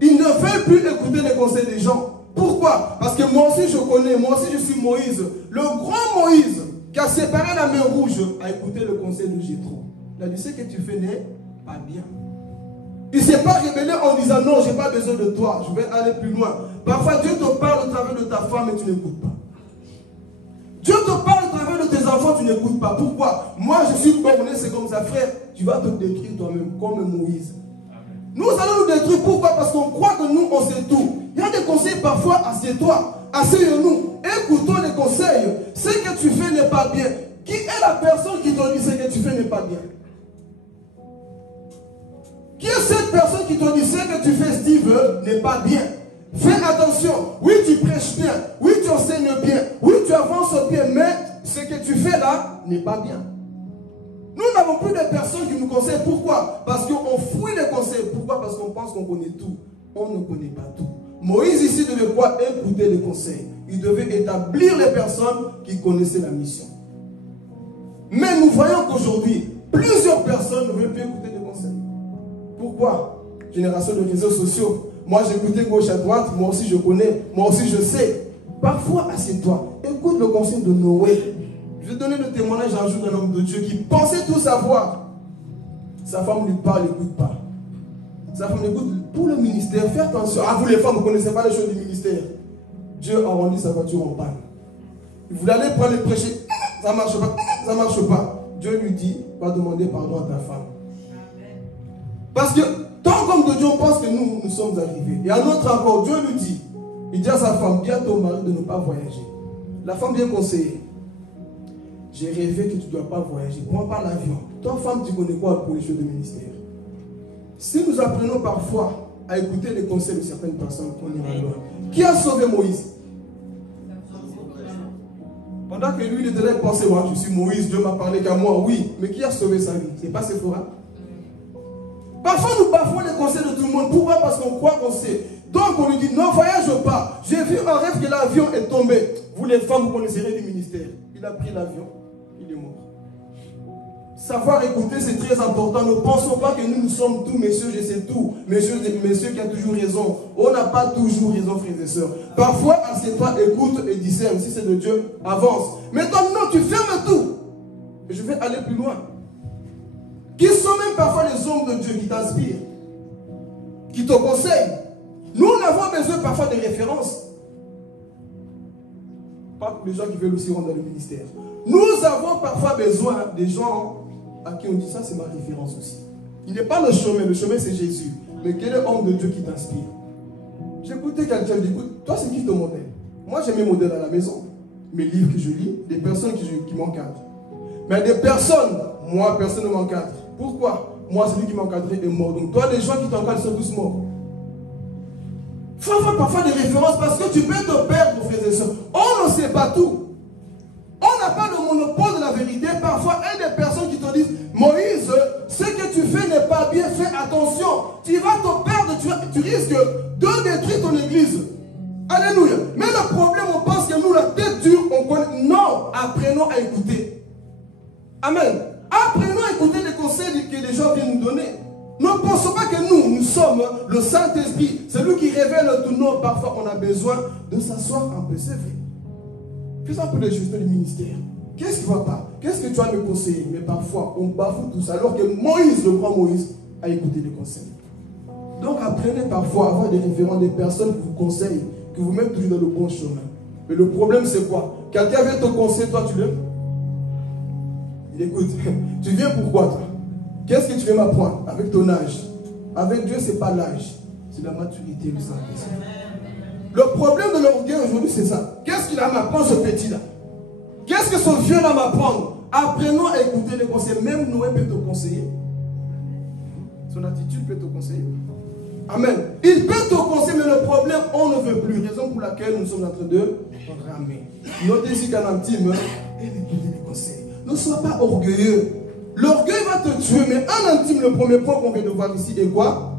Ils ne veulent plus écouter les conseils des gens. Pourquoi? Parce que moi aussi, je connais. Moi aussi, je suis Moïse. Le grand Moïse qui a séparé la mer rouge a écouté le conseil de Jéthro. Il a dit: Ce que tu fais n'est pas bien. Il ne s'est pas révélé en disant: Non, je n'ai pas besoin de toi. Je vais aller plus loin. Parfois, Dieu te parle au travers de ta femme et tu n'écoutes pas. Dieu te parle au travers de tes enfants, tu n'écoutes pas. Pourquoi? Moi, je suis borné, c'est comme ça, frère. Tu vas te détruire toi-même, comme Moïse. Amen. Nous allons nous détruire. Pourquoi? Parce qu'on croit que nous, on sait tout. Il y a des conseils parfois, assieds-toi, asseyons-nous, écoutons les conseils. Ce que tu fais n'est pas bien. Qui est la personne qui te dit ce que tu fais n'est pas bien? Qui est cette personne qui te dit ce que tu fais, Steve, n'est pas bien? Fais attention. Oui, tu prêches bien. Oui, tu enseignes bien. Oui, tu avances bien. Mais ce que tu fais là n'est pas bien. Nous n'avons plus de personnes qui nous conseillent. Pourquoi? Parce qu'on fouille les conseils. Pourquoi? Parce qu'on pense qu'on connaît tout. On ne connaît pas tout. Moïse ici devait quoi? Écouter les conseils. Il devait établir les personnes qui connaissaient la mission. Mais nous voyons qu'aujourd'hui, plusieurs personnes ne veulent plus écouter les conseils. Pourquoi? Génération de réseaux sociaux. Moi j'écoutais gauche à droite, moi aussi je connais, moi aussi je sais. Parfois, assieds-toi, écoute le conseil de Noé. Je vais donner le témoignage un jour d'un homme de Dieu qui pensait tout savoir. Sa femme lui parle, n'écoute pas. Sa femme écoute pour le ministère, fais attention. Ah, vous les femmes, vous ne connaissez pas les choses du ministère. Dieu a rendu sa voiture en panne. Il voulait aller prendre le prêcher, ça ne marche pas, ça ne marche pas. Dieu lui dit, va demander pardon à ta femme. Parce que tant comme de Dieu, on pense que nous sommes arrivés. Et un autre encore, Dieu lui dit, il dit à sa femme, dis à ton mari de ne pas voyager. La femme vient conseiller. J'ai rêvé que tu ne dois pas voyager. Prends pas l'avion. Toi, femme, tu connais quoi pour les choses de ministère? Si nous apprenons parfois à écouter les conseils de certaines personnes, on ira loin. Qui a sauvé Moïse? Pendant que lui, il était là, il pensait, moi, je suis Moïse, Dieu m'a parlé qu'à moi, oui. Mais qui a sauvé sa vie? C'est pas Séphora. Parfois, nous bafouons les conseils de tout le monde. Pourquoi? Parce qu'on croit qu'on sait. Donc, on lui dit, non, voyage pas. J'ai vu un rêve que l'avion est tombé. Vous, les femmes, vous connaisserez du ministère. Il a pris l'avion, il est mort. Savoir écouter, c'est très important. Ne pensons pas que nous sommes tous, messieurs, je sais tout. Messieurs qui a toujours raison. On n'a pas toujours raison, frères et sœurs. Parfois, assieds-toi, écoute et discerne. Si c'est de Dieu, avance. Mais toi, non, tu fermes tout. Et je vais aller plus loin. Qui sont même parfois les hommes de Dieu qui t'inspirent, qui te conseillent. Nous, nous avons besoin parfois de références. Pas pour les gens qui veulent aussi rentrer dans le ministère. Nous avons parfois besoin des gens à qui on dit ça, c'est ma référence aussi. Il n'est pas le chemin c'est Jésus. Mais quel est l'homme de Dieu qui t'inspire? J'écoutais quelqu'un, écoute, toi c'est qui ton modèle? Moi j'ai mes modèles à la maison, mes livres que je lis, des personnes qui m'encadrent. Mais des personnes, moi personne ne m'encadre. Pourquoi? Moi celui qui m'encadrait est mort. Donc toi les gens qui t'encadrent sont tous morts. Il faut avoir parfois des références parce que tu peux te perdre, frères et sœurs. On ne sait pas tout. On n'a pas le monopole de la vérité. Parfois, il y a des personnes qui te disent, Moïse, ce que tu fais n'est pas bien, fais attention. Tu vas te perdre, tu risques de détruire ton église. Alléluia. Mais le problème, on pense que nous, la tête dure, on connaît. Non, apprenons à écouter. Amen. Apprenons à écouter les conseils que les gens viennent nous donner. Ne pensons pas que nous sommes le Saint-Esprit. C'est lui qui révèle tout. Non, parfois, on a besoin de s'asseoir un peu, c'est vrai. Fais un peu de gestion du ministère. Qu'est-ce qui ne va pas? Qu'est-ce que tu as me conseiller? Mais parfois, on bafoue tout ça. Alors que Moïse, le grand Moïse, a écouté les conseils. Donc, apprenez parfois à avoir des référents, des personnes qui vous conseillent, qui vous mettent toujours dans le bon chemin. Mais le problème, c'est quoi? Quelqu'un vient te conseiller, toi, tu l'aimes? Il écoute. Tu viens pourquoi, toi? Qu'est-ce que tu veux m'apprendre? Avec ton âge. Avec Dieu, ce n'est pas l'âge. C'est la maturité, le Saint-Esprit. Le problème de l'orgueil aujourd'hui, c'est ça. Qu'est-ce qu'il a à m'apprendre, ce petit-là? Qu'est-ce que ce vieux-là m'apprendre? Apprenons à écouter les conseils. Même Noé peut te conseiller. Son attitude peut te conseiller. Amen. Il peut te conseiller, mais le problème, on ne veut plus. Raison pour laquelle nous sommes en train de ramer. Notez ici qu'en intime, et d'écouter les conseils. Ne sois pas orgueilleux. L'orgueil va te tuer, mais en intime, le premier point qu'on vient de voir ici est quoi?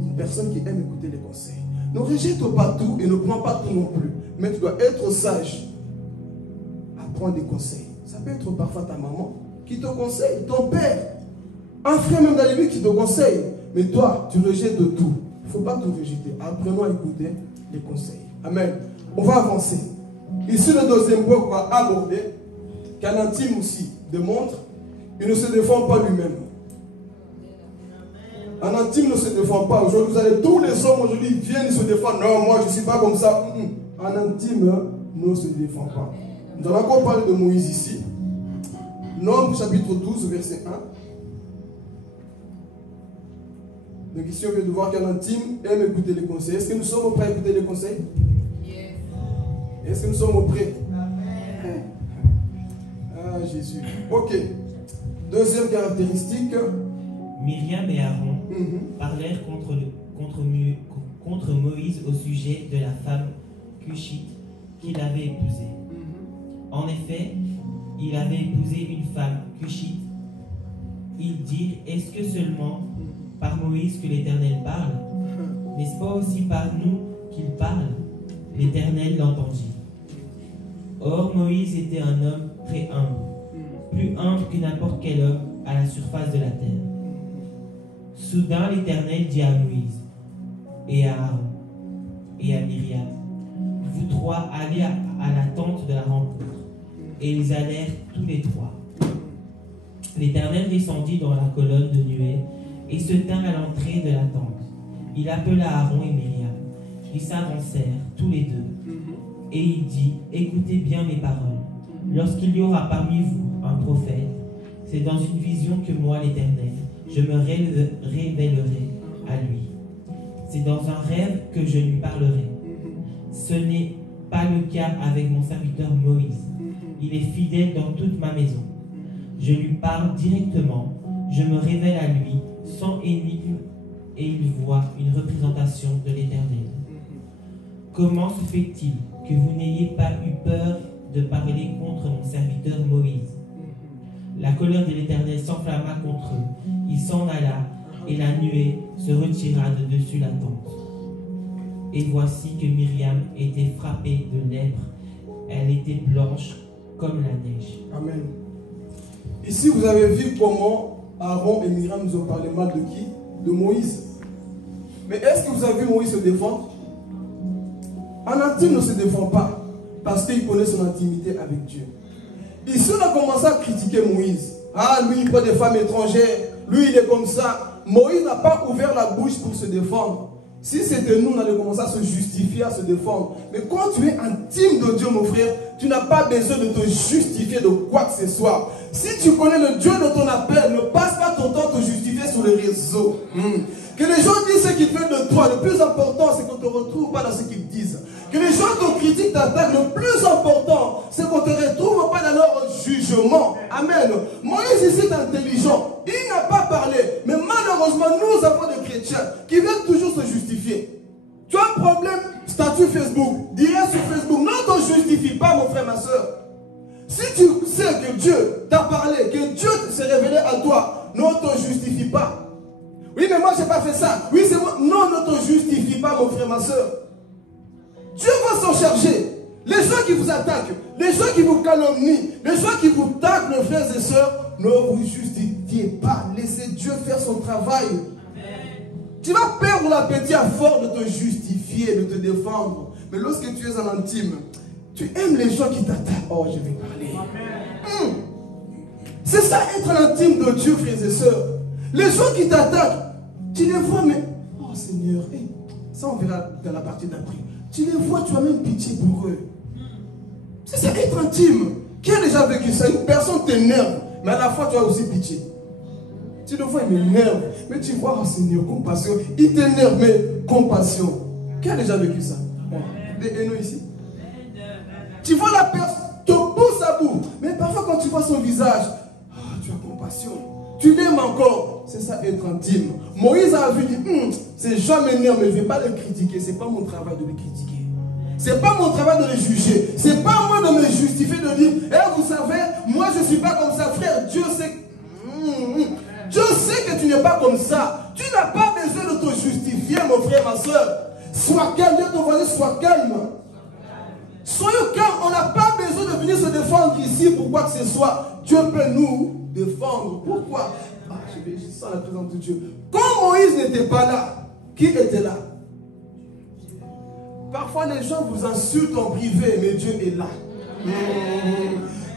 Une personne qui aime écouter les conseils. Ne rejette pas tout et ne prends pas tout non plus. Mais tu dois être sage. Apprends des conseils. Ça peut être parfois ta maman qui te conseille, ton père, un frère même dans lui qui te conseille. Mais toi, tu rejettes tout. Il ne faut pas tout rejeter. Apprenons à écouter les conseils. Amen. On va avancer. Ici, le deuxième point qu'on va aborder, qu'un intime aussi démontre, il ne se défend pas lui-même. Un intime ne se défend pas. Aujourd'hui, vous allez, tous les hommes aujourd'hui viennent se défendre. Non, moi je ne suis pas comme ça. Un intime ne se défend pas. Nous allons encore parler de Moïse ici. Nombres chapitre 12, verset 1. Donc ici, on vient de voir qu'un intime aime écouter les conseils. Est-ce que nous sommes prêts à écouter les conseils? Yes. Est-ce que nous sommes prêts? Ah, Jésus. Ok. Deuxième caractéristique. Myriam et Aaron parlèrent contre Moïse au sujet de la femme cushite qu'il avait épousée. En effet, il avait épousé une femme cushite. Ils dirent, est-ce que seulement par Moïse que l'Éternel parle? N'est-ce pas aussi par nous qu'il parle? L'Éternel l'entendit. Or, Moïse était un homme très humble, plus humble que n'importe quel homme à la surface de la terre. Soudain, l'Éternel dit à Moïse et à Aaron et à Myriam, vous trois allez à la tente de la rencontre. Et ils allèrent tous les trois. L'Éternel descendit dans la colonne de nuée et se tint à l'entrée de la tente. Il appela Aaron et Myriam. Ils s'avancèrent tous les deux. Et il dit, écoutez bien mes paroles. Lorsqu'il y aura parmi vous un prophète, c'est dans une vision que moi, l'Éternel, je me révélerai à lui. C'est dans un rêve que je lui parlerai. Ce n'est pas le cas avec mon serviteur Moïse. Il est fidèle dans toute ma maison. Je lui parle directement, je me révèle à lui sans énigme et il voit une représentation de l'Éternel. comment se fait-il que vous n'ayez pas eu peur de parler contre mon serviteur Moïse? La colère de l'Éternel s'enflamma contre eux. Il s'en alla, et la nuée se retira de dessus la tente. Et voici que Myriam était frappée de lèpre. Elle était blanche comme la neige. Amen. Ici, vous avez vu comment Aaron et Myriam nous ont parlé mal de qui? De Moïse. Mais est-ce que vous avez vu Moïse se défendre? En intime, ne se défend pas parce qu'il connaît son intimité avec Dieu. Ici, on a commencé à critiquer Moïse. Ah, lui, il prend des femmes étrangères. Lui, il est comme ça. Moïse n'a pas ouvert la bouche pour se défendre. Si c'était nous, on allait commencer à se justifier, à se défendre. Mais quand tu es intime de Dieu, mon frère, tu n'as pas besoin de te justifier de quoi que ce soit. Si tu connais le Dieu de ton appel, ne passe pas ton temps à te justifier sur les réseaux. Que les gens disent ce qu'ils veulent de toi. Le plus important, c'est qu'on ne te retrouve pas dans ce qu'ils disent. Que les gens te critiquent, t'attaquent. Le plus important, c'est qu'on ne te retrouve pas dans leur jugement. Amen. Moïse ici est intelligent. Il n'a pas parlé. Mais malheureusement, nous avons des chrétiens qui viennent toujours se justifier. Tu as un problème, statut Facebook. Dis sur Facebook. Non, ne te justifie pas, mon frère, ma soeur. Si tu sais que Dieu t'a parlé, que Dieu s'est révélé à toi, ne te justifie pas. Oui, mais moi, je n'ai pas fait ça. Oui, c'est moi. Non, ne te justifie pas, mon frère, ma soeur. Dieu va s'en charger. Les gens qui vous attaquent, les gens qui vous calomnient, les gens qui vous taquent, mes frères et sœurs, ne vous justifiez pas. Laissez Dieu faire son travail. Amen. Tu vas perdre l'appétit à force de te justifier, de te défendre. Mais lorsque tu es en intime, tu aimes les gens qui t'attaquent. Oh, je vais parler. C'est ça, être en intime de Dieu, frères et sœurs. Les gens qui t'attaquent, tu les vois, mais... Oh Seigneur, ça on verra dans la partie d'après. Tu les vois, tu as même pitié pour eux. C'est ça, être intime. Qui a déjà vécu ça? Une personne t'énerve, mais à la fois tu as aussi pitié. Tu le vois, il m'énerve, mais tu vois, oh Seigneur, compassion. Il t'énerve, mais compassion. Qui a déjà vécu ça? Des haineux ici. Tu vois la personne, te pousse à bout. Mais parfois quand tu vois son visage, oh, tu as compassion. Tu l'aimes encore. C'est ça, être intime. Moïse a vu, dit, ces gens m'énervent, mais je ne vais pas les critiquer. Ce n'est pas mon travail de les critiquer. Ce n'est pas mon travail de les juger. Ce n'est pas moi de me justifier, de dire, vous savez, moi je ne suis pas comme ça. Frère, Dieu sait que tu n'es pas comme ça. Tu n'as pas besoin de te justifier, mon frère, ma soeur. Sois calme, dis à ton voisin, sois calme. Soyez calme, on n'a pas besoin de venir se défendre ici pour quoi que ce soit. Dieu peut nous défendre. Pourquoi? Je sens la présence de Dieu. Quand Moïse n'était pas là, qui était là? Parfois les gens vous insultent en privé, mais Dieu est là.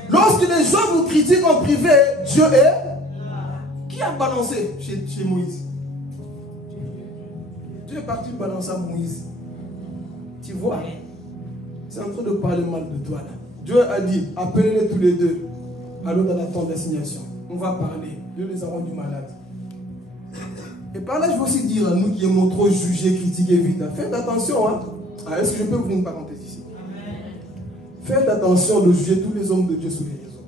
Lorsque les gens vous critiquent en privé, Dieu est là. Qui a balancé chez Moïse? Dieu est parti balancer à Moïse. Tu vois? C'est en train de parler mal de toi là. Dieu a dit, appelez-les tous les deux. Allons dans la tente d'assignation. On va parler. Dieu les a rendus malades. Et par là, je veux aussi dire à nous qui aimons trop juger, critiquer vite. Faites attention. Hein. Est-ce que je peux ouvrir une parenthèse ici? Faites attention de juger tous les hommes de Dieu sur les réseaux.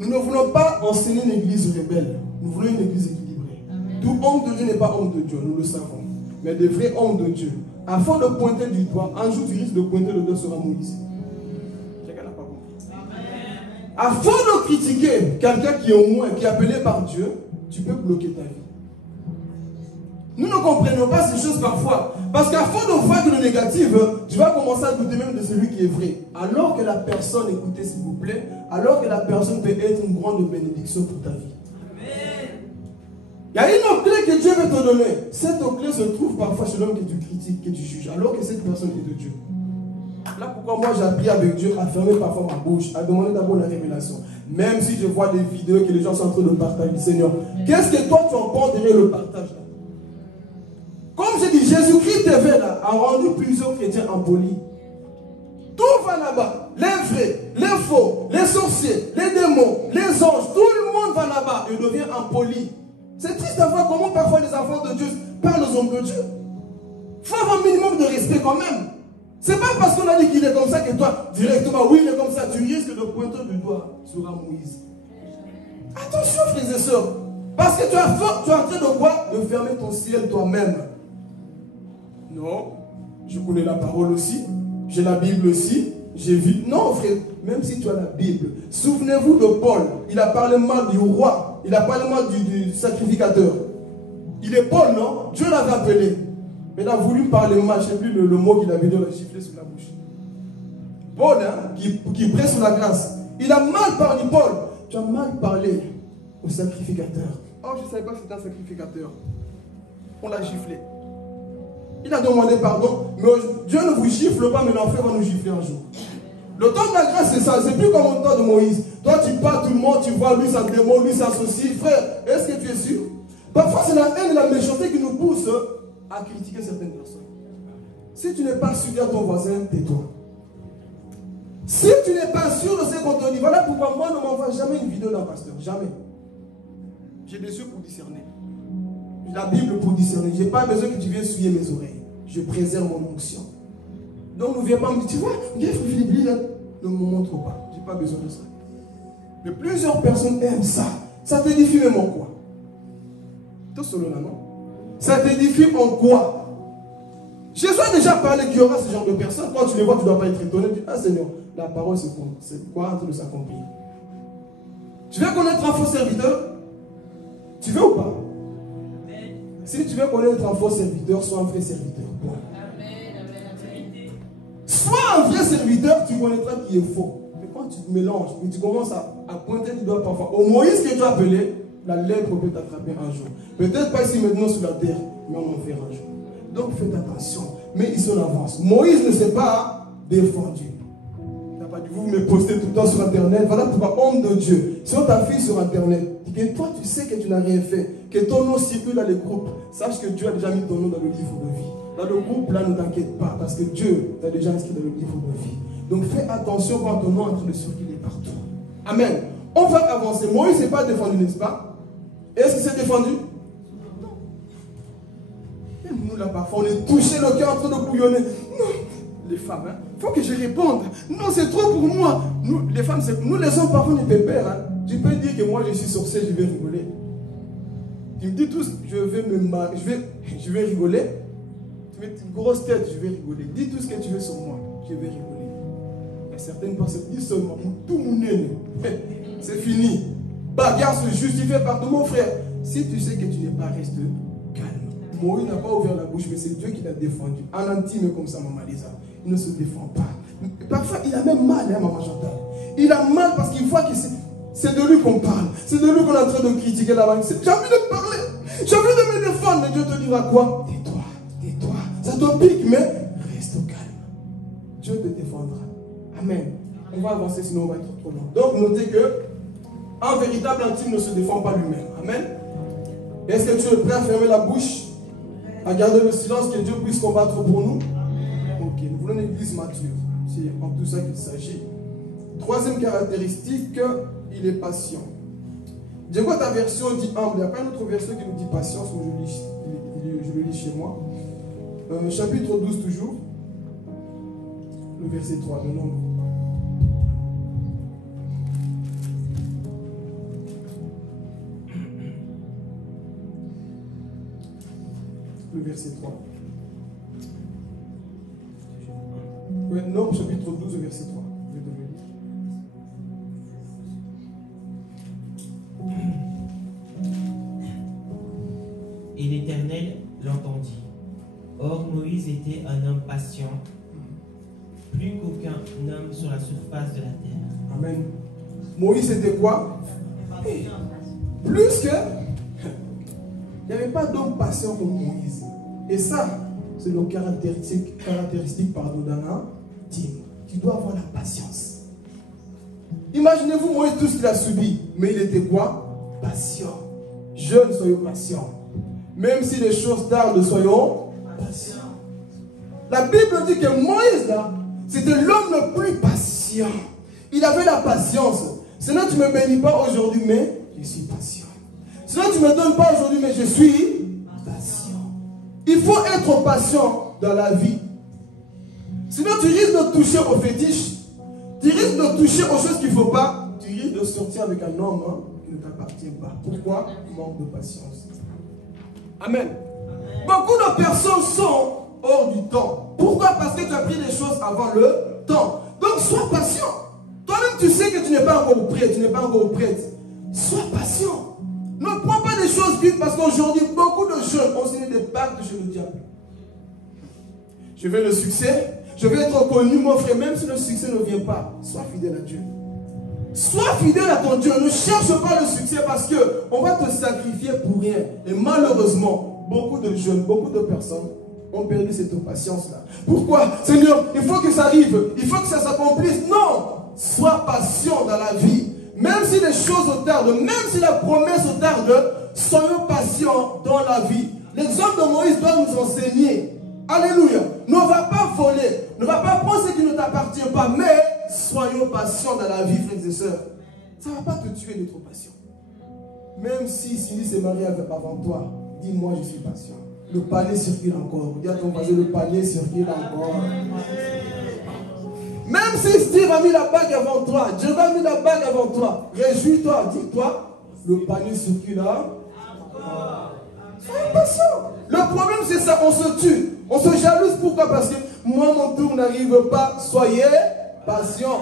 Nous ne voulons pas enseigner une église rebelle. Nous voulons une église équilibrée. Tout homme de Dieu n'est pas homme de Dieu, nous le savons. Mais des vrais hommes de Dieu. Afin de pointer du doigt, un jour tu risques de pointer le doigt sur un Moïse. Quelqu'un n'a pas compris. Afin de critiquer quelqu'un qui est au moins, qui est appelé par Dieu, tu peux bloquer ta vie. Nous ne comprenons pas ces choses parfois. Parce qu'à force de voir que le négatif, tu vas commencer à douter même de celui qui est vrai. Alors que la personne, écoutez s'il vous plaît, alors que la personne peut être une grande bénédiction pour ta vie. Il y a une clé que Dieu veut te donner. Cette clé se trouve parfois chez l'homme que tu critiques, que tu juges, alors que cette personne est de Dieu. Là pourquoi moi j'ai appris avec Dieu à fermer parfois ma bouche, à demander d'abord la révélation. Même si je vois des vidéos que les gens sont en train de partager, Seigneur, qu'est-ce que toi tu en penses derrière le partage là? Comme je dis, Jésus-Christ TV là, a rendu plusieurs chrétiens impolis. Tout va là-bas. Les vrais, les faux, les sorciers, les démons, les anges, tout le monde va là-bas et devient impoli. C'est triste à voir comment parfois les enfants de Dieu parlent aux hommes de Dieu. Il faut avoir un minimum de respect quand même. C'est pas parce qu'on a dit qu'il est comme ça que toi, directement, oui, il est comme ça, tu risques de pointer du doigt sur un Moïse. Attention, frères et sœurs. Parce que tu es en train de quoi? De fermer ton ciel toi-même. Non. Je connais la parole aussi. J'ai la Bible aussi. J'ai vu. Non, frère, même si tu as la Bible, souvenez-vous de Paul. Il a parlé mal du roi. Il a parlé mal du sacrificateur. Il est Paul, non? Dieu l'avait appelé. Mais il a voulu parler mal. Je ne sais plus le mot qu'il avait dit, il a giflé sur la bouche. Paul, hein, qui prête sur la grâce. Il a mal parlé, Paul. Tu as mal parlé au sacrificateur. Oh, je ne savais pas que c'était un sacrificateur. On l'a giflé. Il a demandé pardon, mais Dieu ne vous gifle pas, mais l'enfer va nous gifler un jour. Le temps de la grâce, c'est ça. C'est plus comme au temps de Moïse. Toi, tu parles, tout le monde, tu vois, lui, ça démon, lui, ça associe. Frère, est-ce que tu es sûr? Parfois, c'est la haine et la méchanceté qui nous poussent à critiquer certaines personnes. Si tu n'es pas sûr de ton voisin, tais-toi. Si tu n'es pas sûr de ce qu'on te dit, voilà pourquoi moi, ne m'envoie jamais une vidéo d'un pasteur. Jamais. J'ai des yeux pour discerner. J'ai la Bible pour discerner. Je n'ai pas besoin que tu viennes souiller mes oreilles. Je préserve mon onction. Donc, ne viens pas me dire, tu vois, Philippe, ne me montre pas. Je n'ai pas besoin de ça. Mais plusieurs personnes aiment ça. Ça t'édifie même en quoi? Tout seul là, non? Ça t'édifie en quoi? Jésus a déjà parlé qu'il y aura ce genre de personnes. Quand tu les vois, tu ne dois pas être étonné. Tu dis, ah Seigneur, la parole c'est quoi en train de s'accomplir? Tu veux connaître un faux serviteur? Tu veux ou pas? Si tu veux connaître un faux serviteur, sois un vrai serviteur. Bon. Sois un vrai serviteur, tu connaîtras qui est faux. Mais quand tu te mélanges, et tu commences à pointer du doigt parfois, au Moïse que tu as appelé, la lèpre peut t'attraper un jour. Peut-être pas ici maintenant sur la terre, mais en enfer un jour. Donc faites attention. Mais ils sont en avance. Moïse ne s'est pas défendu. Il n'a pas dit, vous me postez tout le temps sur Internet. Voilà pourquoi, homme de Dieu, si on t'affiche sur Internet, que toi tu sais que tu n'as rien fait, que ton nom circule dans les groupes, sache que Dieu a déjà mis ton nom dans le livre de vie. Dans le groupe là, ne t'inquiète pas, parce que Dieu t'a déjà inscrit dans le livre de vie. Donc fais attention quand ton nom est en train de circuler partout. Amen. On va avancer. Moïse n'est pas défendu, n'est-ce pas? Est-ce qu'il s'est défendu? Non. Même nous là, parfois, on est touché, le cœur en train de bouillonner. Non. Les femmes, hein, faut que je réponde. Non, c'est trop pour moi. Nous, les femmes, nous les hommes, parfois, on est pépères. Hein. Tu peux dire que moi, je suis sorcier, je vais rigoler. Tu me dis tous, je vais rigoler. Tu mets une grosse tête, je vais rigoler. Dis tout ce que tu veux sur moi, je vais rigoler. Il y a certaines personnes qui disent seulement, tout mon nez, c'est fini. Bagarre se justifie par tout mon frère. Si tu sais que tu n'es pas, reste calme. Moïse n'a pas ouvert la bouche, mais c'est Dieu qui l'a défendu. En intime comme ça, Maman Lisa. Il ne se défend pas. Parfois, il a même mal, hein, Maman Chantal. Il a mal parce qu'il voit que c'est de lui qu'on parle. C'est de lui qu'on est en train de critiquer là-bas. J'ai envie de parler. J'ai envie de me défendre. Mais Dieu te dira quoi? Tais-toi, tais-toi. Ça te pique, mais reste au calme. Dieu te défendra. Amen. On va avancer, sinon on va être trop long. Donc, notez que un véritable intime ne se défend pas lui-même. Amen. Est-ce que tu es prêt à fermer la bouche, à garder le silence, que Dieu puisse combattre pour nous? Ok, nous voulons une église mature. C'est en tout ça qu'il s'agit. Troisième caractéristique, il est patient. Dis quoi ta version dit humble? Il n'y a pas une autre version qui nous dit patience, où je le lis chez moi. Chapitre 12 toujours. Le verset 3, le nombre. Le verset 3. Ouais, non, chapitre 12, verset 3. Et l'Éternel l'entendit. Or Moïse était un homme patient, plus qu'aucun homme sur la surface de la terre. Amen. Moïse était quoi? Plus que... Il n'y avait pas d'homme patient comme Moïse. Et ça, c'est nos caractéristiques d'un intime. Tu dois avoir la patience. Imaginez-vous Moïse tout ce qu'il a subi. Mais il était quoi? Patient. Jeunes, soyons patients. Même si les choses tardent, soyons patients. La Bible dit que Moïse, là, c'était l'homme le plus patient. Il avait la patience. Sinon, tu ne me bénis pas aujourd'hui, mais je suis patient. Sinon, tu ne me donnes pas aujourd'hui, mais je suis patient. Il faut être patient dans la vie. Sinon, tu risques de toucher aux fétiches. Tu risques de toucher aux choses qu'il ne faut pas. Tu risques de sortir avec un homme qui ne t'appartient pas. Pourquoi? Manque de patience. Amen. Beaucoup de personnes sont hors du temps. Pourquoi? Parce que tu as pris les choses avant le temps. Donc sois patient. Toi-même tu sais que tu n'es pas encore prêt, tu n'es pas encore prête. Sois patient. Ne prends pas des choses vite parce qu'aujourd'hui beaucoup de jeunes ont signé des pactes chez le diable. Je veux le succès, je veux être connu mon frère, même si le succès ne vient pas, sois fidèle à Dieu. Sois fidèle à ton Dieu, ne cherche pas le succès parce qu'on va te sacrifier pour rien. Et malheureusement, beaucoup de jeunes, beaucoup de personnes ont perdu cette patience-là. Pourquoi? Seigneur, il faut que ça arrive, il faut que ça s'accomplisse. Non! Sois patient dans la vie. Même si les choses tardent, même si la promesse tarde, soyons patients dans la vie. L'exemple de Moïse doit nous enseigner. Alléluia. Ne va pas voler, ne va pas prendre ce qui ne t'appartient pas, mais soyons patients dans la vie, frères et sœurs. Ça ne va pas te tuer d'être patient. Même si Cindy s'est mariée avant toi, dis-moi, je suis patient. Le panier circule encore. Dis à ton voisin, le panier circule encore. Même si Steve a mis la bague avant toi, Dieu a mis la bague avant toi, réjouis-toi, dis-toi, le panier circule encore. Soyez patient. Le problème c'est ça, on se tue. On se jalouse, pourquoi? Parce que moi mon tour n'arrive pas. Soyez patient.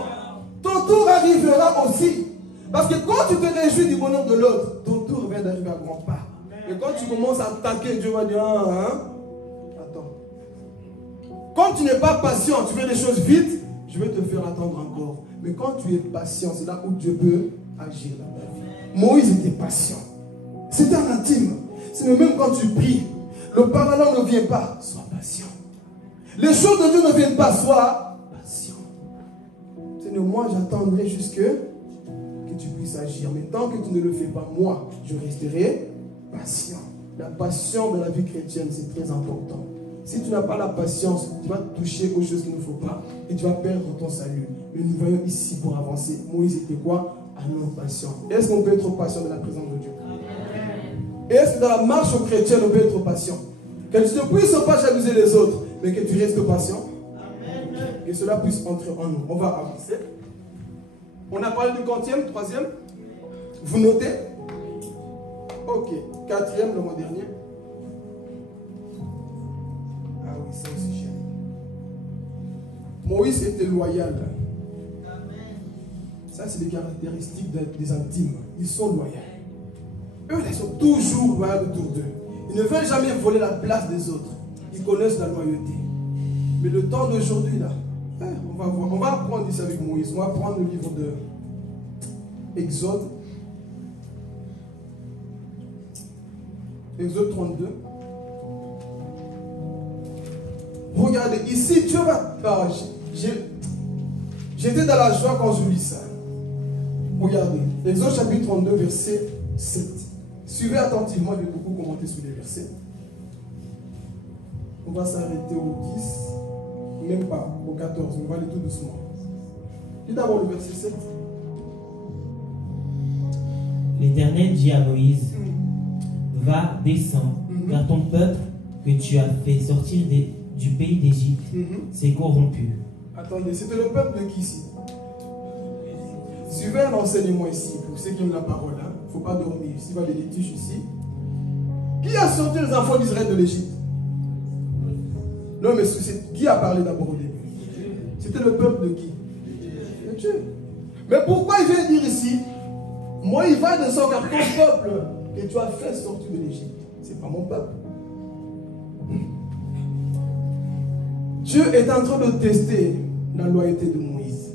Ton tour arrivera aussi. Parce que quand tu te réjouis du bonheur de l'autre, ton tour vient d'arriver à grands pas. Et quand tu commences à attaquer, Dieu va dire, attends. Quand tu n'es pas patient, tu fais les choses vite, je vais te faire attendre encore. Mais quand tu es patient, c'est là où Dieu peut agir dans ta vie. Moïse était patient. C'était un intime. C'est même quand tu pries, le pardon ne vient pas, sois patient. Les choses de Dieu ne viennent pas, sois patient. Seigneur, moi j'attendrai jusque que tu puisses agir. Mais tant que tu ne le fais pas, moi, je resterai patient. La patience dans la vie chrétienne, c'est très important. Si tu n'as pas la patience, tu vas toucher aux choses qu'il ne faut pas et tu vas perdre ton salut. Mais nous voyons ici pour avancer. Moïse était quoi? Un homme patient. Est-ce qu'on peut être patient dans la présence de Dieu? Et est-ce que dans la marche chrétienne, on peut être patient? Que tu ne puisses pas jalouser les autres, mais que tu restes patient. Que cela puisse entrer en nous. On va avancer. On a parlé du quantième, troisième. Vous notez? Ok. Quatrième, le mois dernier. Ah oui, ça aussi j'ai. Moïse était loyal. Ça, c'est des caractéristiques des intimes. Ils sont loyaux. Eux, ils sont toujours loyaux autour d'eux. Ils ne veulent jamais voler la place des autres. Ils connaissent la loyauté. Mais le temps d'aujourd'hui, là, on va voir. On va apprendre ici avec Moïse. On va prendre le livre de Exode. Exode 32. Regardez, ici, Dieu va... J'étais dans la joie quand je lis ça. Regardez, Exode chapitre 32, verset 7. Suivez attentivement, je vais beaucoup commenter sur les versets. On va s'arrêter au 10, même pas, au 14, on va aller tout doucement. Lis d'abord le verset 7. L'Éternel dit à Moïse, va, descends, car ton peuple que tu as fait sortir du pays d'Égypte s'est corrompu. Attendez, c'était le peuple de qui ici? Suivez un enseignement ici, pour ceux qui aiment la parole. Il ne faut pas dormir. Ici, va les litiges ici. Qui a sorti les enfants d'Israël de l'Égypte? Non, mais qui a parlé d'abord au début? C'était le peuple de qui? De Dieu. Mais pourquoi il vient dire ici, moi, il va descendre car ton peuple que tu as fait sortir de l'Égypte, c'est pas mon peuple. Dieu est en train de tester la loyauté de Moïse.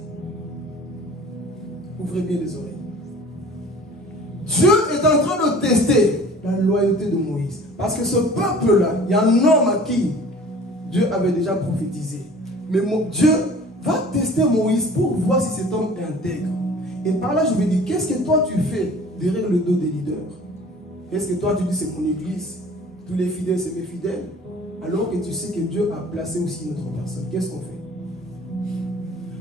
Ouvrez bien les oreilles. Dieu est en train de tester la loyauté de Moïse. Parce que ce peuple-là, il y a un homme à qui Dieu avait déjà prophétisé. Mais Dieu va tester Moïse pour voir si cet homme est intègre. Et par là, je vais dire, qu'est-ce que toi tu fais derrière le dos des leaders? Qu'est-ce que toi tu dis, c'est mon église? Tous les fidèles, c'est mes fidèles. Alors que tu sais que Dieu a placé aussi une autre personne. Qu'est-ce qu'on fait?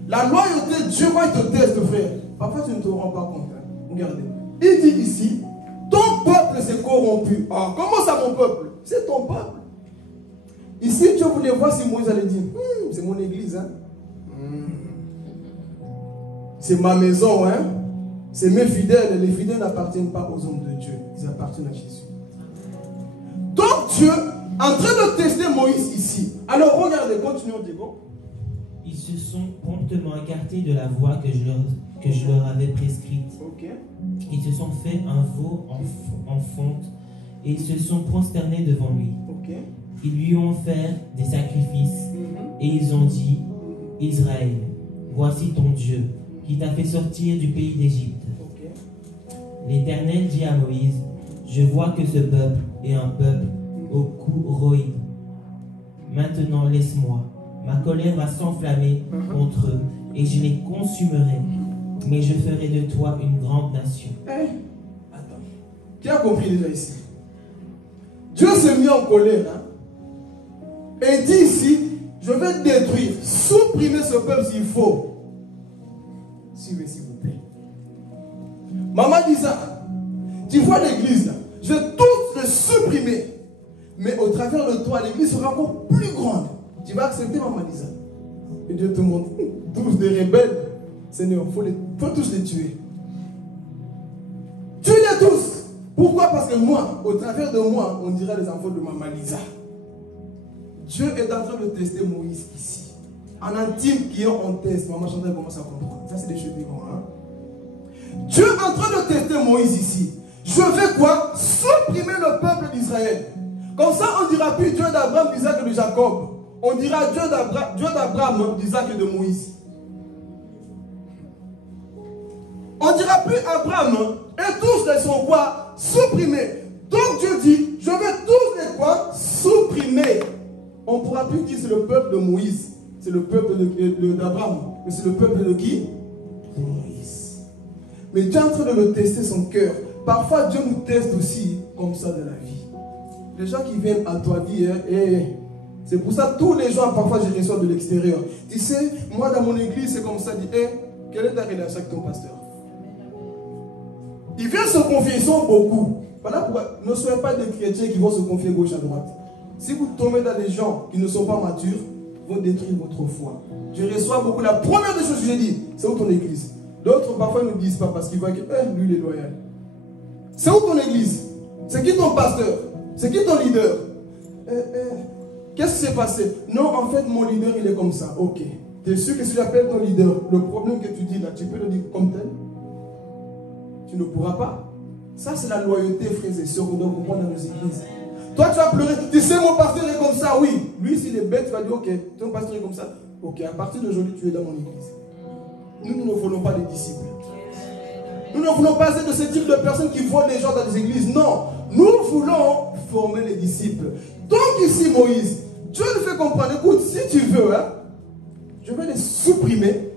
La loyauté, Dieu va te tester, frère. Parfois, tu ne te rends pas compte. Regardez. Il dit ici, ton peuple s'est corrompu. Ah, comment ça, mon peuple? C'est ton peuple. Ici, Dieu voulait voir si Moïse allait dire, c'est mon église, hein? C'est ma maison, hein? C'est mes fidèles. Les fidèles n'appartiennent pas aux hommes de Dieu. Ils appartiennent à Jésus. Donc Dieu en train de tester Moïse ici. Alors regardez, continuons, Diego. Ils se sont promptement écartés de la voie que je leur avais prescrite. Ok. Ils se sont fait un veau en fonte et ils se sont prosternés devant lui. Ok. Ils lui ont offert des sacrifices et ils ont dit: Israël, voici ton Dieu qui t'a fait sortir du pays d'Égypte. Ok. L'Éternel dit à Moïse: je vois que ce peuple est un peuple au cou roïde. Maintenant laisse-moi. Ma colère va s'enflammer contre eux et je les consumerai. Mais je ferai de toi une grande nation. Attends. Qui a compris déjà ici? Dieu s'est mis en colère. Et dit ici, je vais détruire, supprimer ce peuple s'il faut. Suivez s'il vous plaît. Maman dit ça. Tu vois l'église là, je vais tout le supprimer. Mais au travers de toi, l'église sera encore plus grande. Tu vas accepter, maman dit ça. Et Dieu te montre, tous des rebelles. Seigneur, il faut tous les tuer. Tuez-les tous. Pourquoi? Parce que moi, au travers de moi, on dira les enfants de Maman Lisa. Dieu est en train de tester Moïse ici. En intime, qui est en test. Maman Chantal commence à comprendre. Ça, c'est des choses vivants. Dieu est en train de tester Moïse ici. Je vais quoi? Supprimer le peuple d'Israël. Comme ça, on ne dira plus Dieu d'Abraham, d'Isaac et de Jacob. On dira Dieu d'Abraham, d'Isaac et de Moïse. On ne dira plus Abraham. Et tous les sont quoi? Supprimés. Donc Dieu dit, je vais tous les quoi? Supprimer. On ne pourra plus dire c'est le peuple de Moïse. C'est le peuple d'Abraham. Mais c'est le peuple de qui? De Moïse. Mais Dieu est en train de le tester son cœur. Parfois Dieu nous teste aussi comme ça de la vie. Les gens qui viennent à toi dire, c'est pour ça que tous les gens, parfois je reçois de l'extérieur. Tu sais, moi dans mon église, c'est comme ça, dit, quelle est ta relation avec ton pasteur? Ils viennent se confier, ils sont beaucoup. Voilà pourquoi ne soyez pas des chrétiens qui vont se confier gauche à droite. Si vous tombez dans des gens qui ne sont pas matures, ils vont détruire votre foi. Je reçois beaucoup. La première des choses que j'ai dit, c'est où ton église? D'autres parfois ne disent pas parce qu'ils voient que lui il est loyal. C'est où ton église? C'est qui ton pasteur? C'est qui ton leader? Qu'est-ce qui s'est passé? Non, en fait, mon leader, il est comme ça. Ok. Tu es sûr que si j'appelle ton leader, le problème que tu dis là, tu peux le dire comme tel? Tu ne pourras pas. Ça, c'est la loyauté, frères et sœurs, qu'on doit comprendre dans nos églises. Toi, tu vas pleurer. Tu sais, mon pasteur est comme ça, oui. Lui, s'il est bête, tu vas dire, ok, ton pasteur est comme ça. Ok, à partir d'aujourd'hui, tu es dans mon église. Nous ne voulons pas des disciples. Nous ne voulons pas être de ce type de personnes qui volent les gens dans les églises. Non. Nous voulons former les disciples. Donc ici, Moïse, Dieu le fait comprendre. Écoute, si tu veux, je vais les supprimer.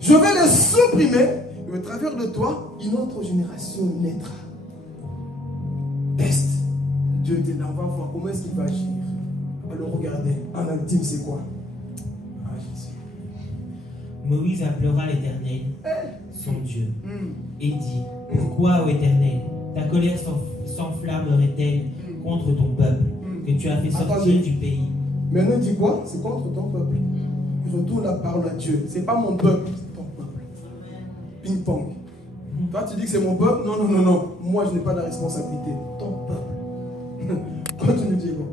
Je vais les supprimer. Et au travers de toi, une autre génération naîtra. Teste. Dieu était là, on va voir comment est-ce qu'il va agir. Alors regardez, en intime, c'est quoi? Ah, Jésus. Moïse implora l'Éternel, son Dieu, et dit: pourquoi, ô Éternel, ta colère s'enflammerait-elle contre ton peuple, que tu as fait sortir du pays? Maintenant, il dit quoi? C'est contre ton peuple. Il retourne la parole à Dieu. C'est pas mon peuple, c'est ton peuple. Ping-pong. Toi, tu dis que c'est mon peuple? Non, non, non, non. Moi, je n'ai pas la responsabilité. Ton peuple. Continue, Diego.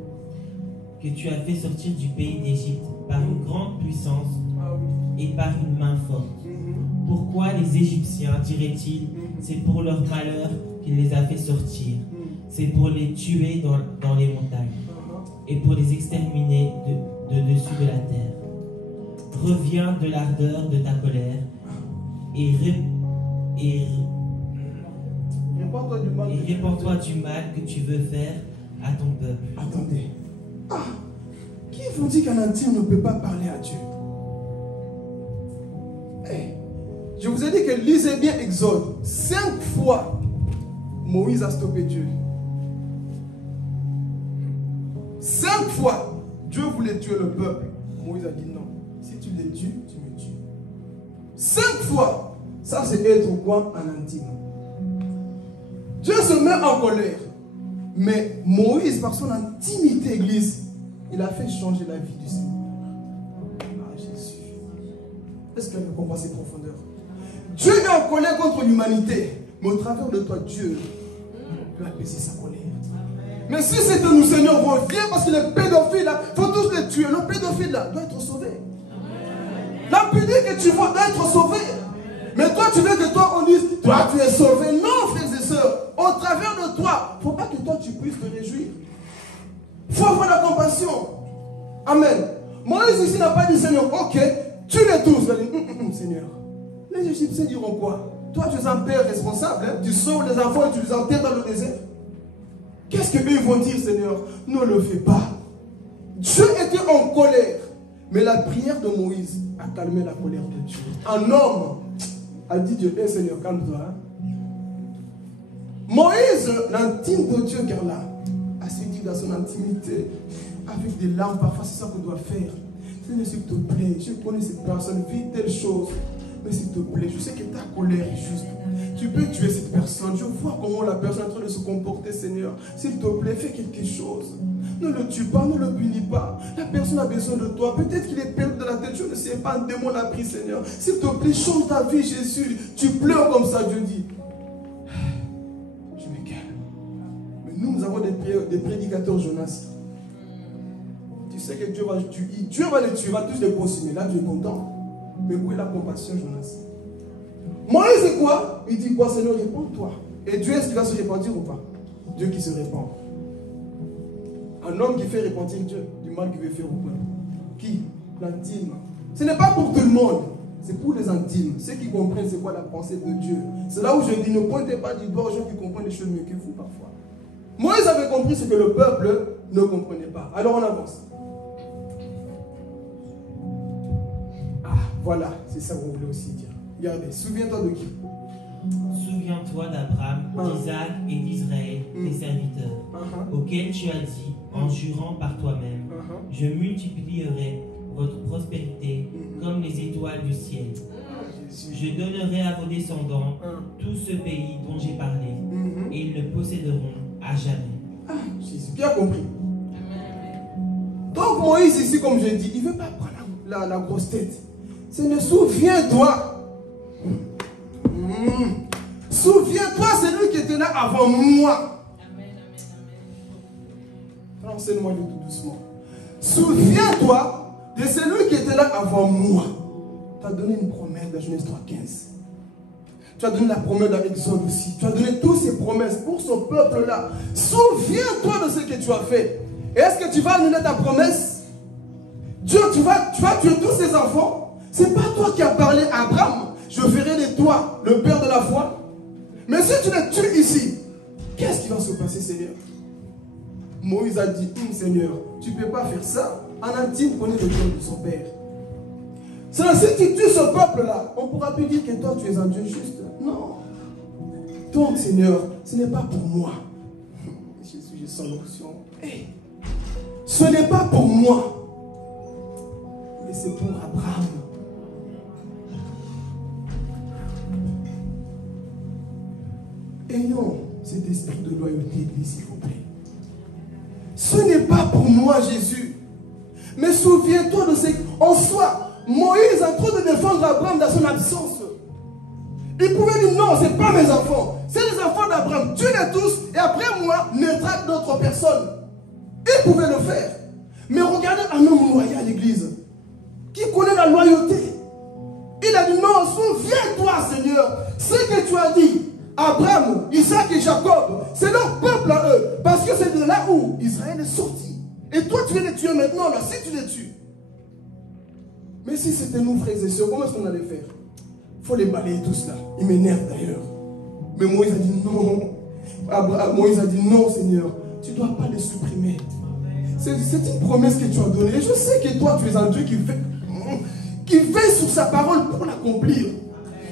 Que tu as fait sortir du pays d'Égypte par une grande puissance et par une main forte. Pourquoi les Égyptiens, dirait-il, c'est pour leur malheur qu'il les a fait sortir. C'est pour les tuer dans les montagnes et pour les exterminer de dessus de la terre. Reviens de l'ardeur de ta colère et répands-toi du mal que tu veux faire à ton peuple. Attendez. Qui vous dit qu'un intime ne peut pas parler à Dieu? Je vous ai dit que lisez bien Exode. 5 fois, Moïse a stoppé Dieu. 5 fois, Dieu voulait tuer le peuple. Moïse a dit non. Si tu les tues, tu me tues. 5 fois. Ça, c'est être quoi en intime. Dieu se met en colère. Mais Moïse, par son intimité, église, il a fait changer la vie du Seigneur. Ah, Jésus. Est-ce qu'elle comprend ses profondeurs? Dieu est en colère contre l'humanité. Mais au travers de toi, Dieu peut apaiser sa colère. Mais si c'est de nous, Seigneur, reviens parce que les pédophiles, là, il faut tous les tuer. Le pédophile, là, doit être sauvé. L'impudie que tu vois doit être sauvé. Mais toi, tu veux que toi, on dise, toi, tu es sauvé. Non, frères et sœurs. Au travers de toi, il ne faut pas que toi, tu puisses te réjouir. Il faut avoir la compassion. Amen. Moïse ici n'a pas dit, Seigneur, ok, tue-les tous. Il a dit, Seigneur, les Égyptiens diront quoi? Toi, tu es un père responsable. Hein? Tu sauves les enfants et tu les enterres dans le désert. Qu'est-ce qu'eux vont dire, Seigneur? Ne le fais pas. Dieu était en colère. Mais la prière de Moïse a calmé la colère de Dieu. Un homme a dit Dieu, hé Seigneur, calme-toi. Hein? Moïse, l'intime de Dieu, car là, a su dire dans son intimité, avec des larmes, parfois c'est ça qu'on doit faire. Seigneur, s'il te plaît, je connais cette personne, vit telle chose. Mais s'il te plaît, je sais que ta colère est juste. Tu peux tuer cette personne. Je vois comment la personne est en train de se comporter, Seigneur. S'il te plaît, fais quelque chose. Ne le tue pas, ne le punis pas. La personne a besoin de toi. Peut-être qu'il est perdu dans la tête. Je ne sais pas, un démon l'a pris, Seigneur. S'il te plaît, change ta vie, Jésus. Tu pleures comme ça, Dieu dit. Je me calme. Mais nous avons des prédicateurs Jonas. Tu sais que Dieu va les tuer. Dieu va les tuer, va tous les consumer. Là, Dieu est content. Mais où est la compassion, Jonas? Moïse, c'est quoi? Il dit quoi? Seigneur, réponds-toi. Et Dieu, est-ce qu'il va se repentir ou pas? Dieu qui se répand. Un homme qui fait repentir Dieu du mal qu'il veut faire au peuple. Qui? L'intime. Ce n'est pas pour tout le monde. C'est pour les intimes. Ceux qui comprennent c'est quoi la pensée de Dieu. C'est là où je dis, ne pointez pas du doigt aux gens qui comprennent les choses mieux que vous parfois. Moïse avait compris ce que le peuple ne comprenait pas. Alors on avance. Voilà, c'est ça que vous voulez aussi dire. Regardez, souviens-toi de qui? Souviens-toi d'Abraham, d'Isaac et d'Israël, tes serviteurs, auxquels tu as dit, en jurant par toi-même, je multiplierai votre prospérité comme les étoiles du ciel. Je donnerai à vos descendants tout ce pays dont j'ai parlé, et ils le posséderont à jamais. Jésus, qui a compris? Donc Moïse ici, comme je dis, il ne veut pas prendre la grosse tête. Seigneur, souviens-toi. Souviens-toi, c'est lui qui était là avant moi. Enseigne-moi tout doucement. Souviens-toi de celui qui était là avant moi. Tu as donné une promesse dans Genèse 3:15. Tu as donné la promesse dans Exode aussi. Tu as donné toutes ces promesses pour ce peuple-là. Souviens-toi de ce que tu as fait. Est-ce que tu vas annuler ta promesse? Dieu, tu vas tuer tous ces enfants? C'est pas toi qui as parlé à Abraham. Je ferai de toi le père de la foi. Mais si tu le tues ici, qu'est-ce qui va se passer, Seigneur? Moïse a dit, Seigneur, tu ne peux pas faire ça. En intime, connaît le cœur de son père. Si tu tues ce peuple-là, on ne pourra plus dire que toi, tu es un Dieu juste. Non. Donc, Seigneur, ce n'est pas pour moi. Jésus, je sens l'option. Hey. Ce n'est pas pour moi. Mais c'est pour Abraham. Ayons cet esprit de loyauté, s'il vous plaît. Ce n'est pas pour moi, Jésus. Mais souviens-toi de ce qu'en soi, Moïse est en train de défendre Abraham dans son absence. Il pouvait dire non, ce n'est pas mes enfants. C'est les enfants d'Abraham. Tue-les tous et après moi, ne traque d'autres personnes. Il pouvait le faire. Mais regardez un homme loyal à l'église qui connaît la loyauté. Il a dit non, souviens-toi, Seigneur, ce que tu as dit. Abraham, Isaac et Jacob, c'est leur peuple à eux. Parce que c'est de là où Israël est sorti. Et toi, tu viens les tuer maintenant, là, si tu les tues. Mais si c'était nous, frères et sœurs, comment est-ce qu'on allait faire? Il faut les balayer tous là. Ils m'énervent d'ailleurs. Mais Moïse a dit non. Moïse a dit non, Seigneur. Tu ne dois pas les supprimer. C'est une promesse que tu as donnée. Et je sais que toi, tu es un Dieu qui veille sur sa parole pour l'accomplir.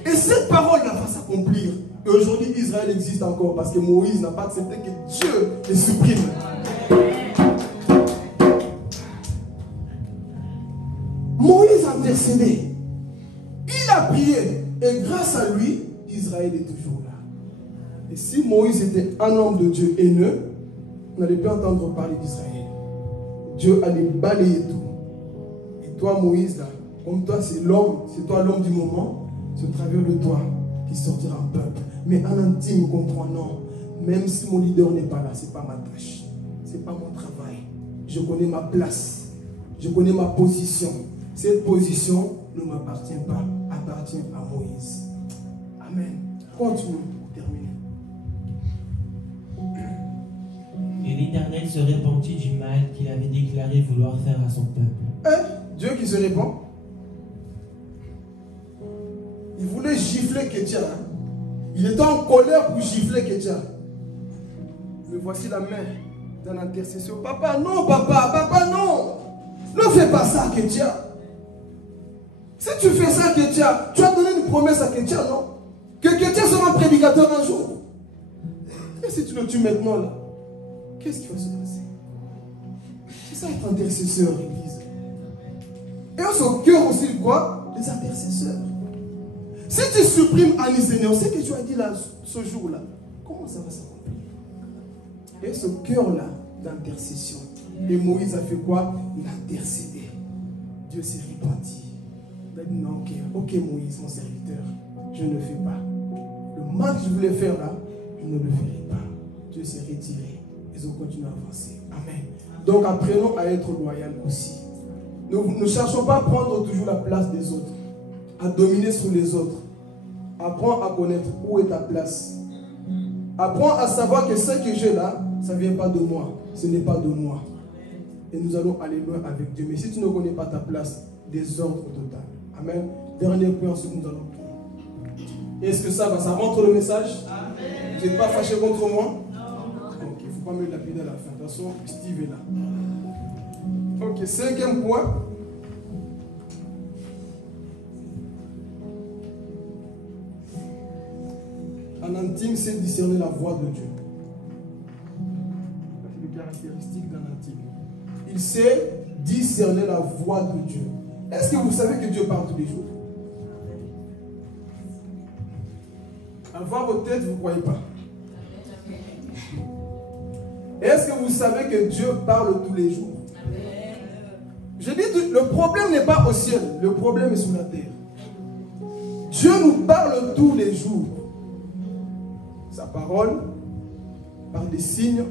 Et cette parole-là va s'accomplir. Et aujourd'hui, Israël existe encore parce que Moïse n'a pas accepté que Dieu les supprime. Moïse a intercédé. Il a prié. Et grâce à lui, Israël est toujours là. Et si Moïse était un homme de Dieu haineux, on n'allait plus entendre parler d'Israël. Dieu allait balayer tout. Et toi, Moïse, là, comme toi, c'est toi l'homme du moment, c'est au travers de toi qui sortira un peuple. Mais en intime, comprenant, même si mon leader n'est pas là, ce n'est pas ma tâche. ce n'est pas mon travail. Je connais ma place. Je connais ma position. Cette position ne m'appartient pas, appartient à Moïse. Amen. Continue pour terminer. Et l'Éternel se répandit du mal qu'il avait déclaré vouloir faire à son peuple. Dieu qui se répand. Il voulait gifler Kétia. Il était en colère pour gifler Kétia. Mais voici la main d'un intercesseur. Papa, non, papa, non. Ne fais pas ça, Kétia. Si tu fais ça, Kétia, tu as donné une promesse à Kétia, non? Que Kétia sera un prédicateur un jour. Et si tu le tues maintenant, là, qu'est-ce qui va se passer? C'est ça être intercesseur, Église. Et on se cœur aussi, quoi? Les intercesseurs. Si tu supprimes Annie Seigneur, ce que tu as dit là, ce jour-là, comment ça va s'accomplir? Et ce cœur-là d'intercession. Et Moïse a fait quoi? Il a intercédé. Dieu s'est repenti. Il a dit non, ok Moïse, mon serviteur, je ne le fais pas. Le mal que je voulais faire là, je ne le ferai pas. Dieu s'est retiré. Ils ont continué à avancer. Amen. Donc apprenons à être loyal aussi. Nous ne cherchons pas à prendre toujours la place des autres, à dominer sur les autres. Apprends à connaître où est ta place. Apprends à savoir que ce que j'ai là, ça ne vient pas de moi. Ce n'est pas de moi. Et nous allons aller loin avec Dieu. Mais si tu ne connais pas ta place, désordre total. Amen. Dernier point, ensuite nous allons prier. Est-ce que ça montre le message? Amen. Vous n'êtes pas fâché contre moi? Non. Ok, il ne faut pas me lapider à la fin. De toute façon, Steve est là. Ok, 5e point. En intime, c'est discerner la voix de Dieu. C'est le caractéristique d'un intime. Il sait discerner la voix de Dieu. Est-ce que vous savez que Dieu parle tous les jours? À voir vos têtes, vous ne croyez pas. Est-ce que vous savez que Dieu parle tous les jours? Je dis, le problème n'est pas au ciel, le problème est sur la terre. Dieu nous parle tous les jours. Sa parole, par des signes,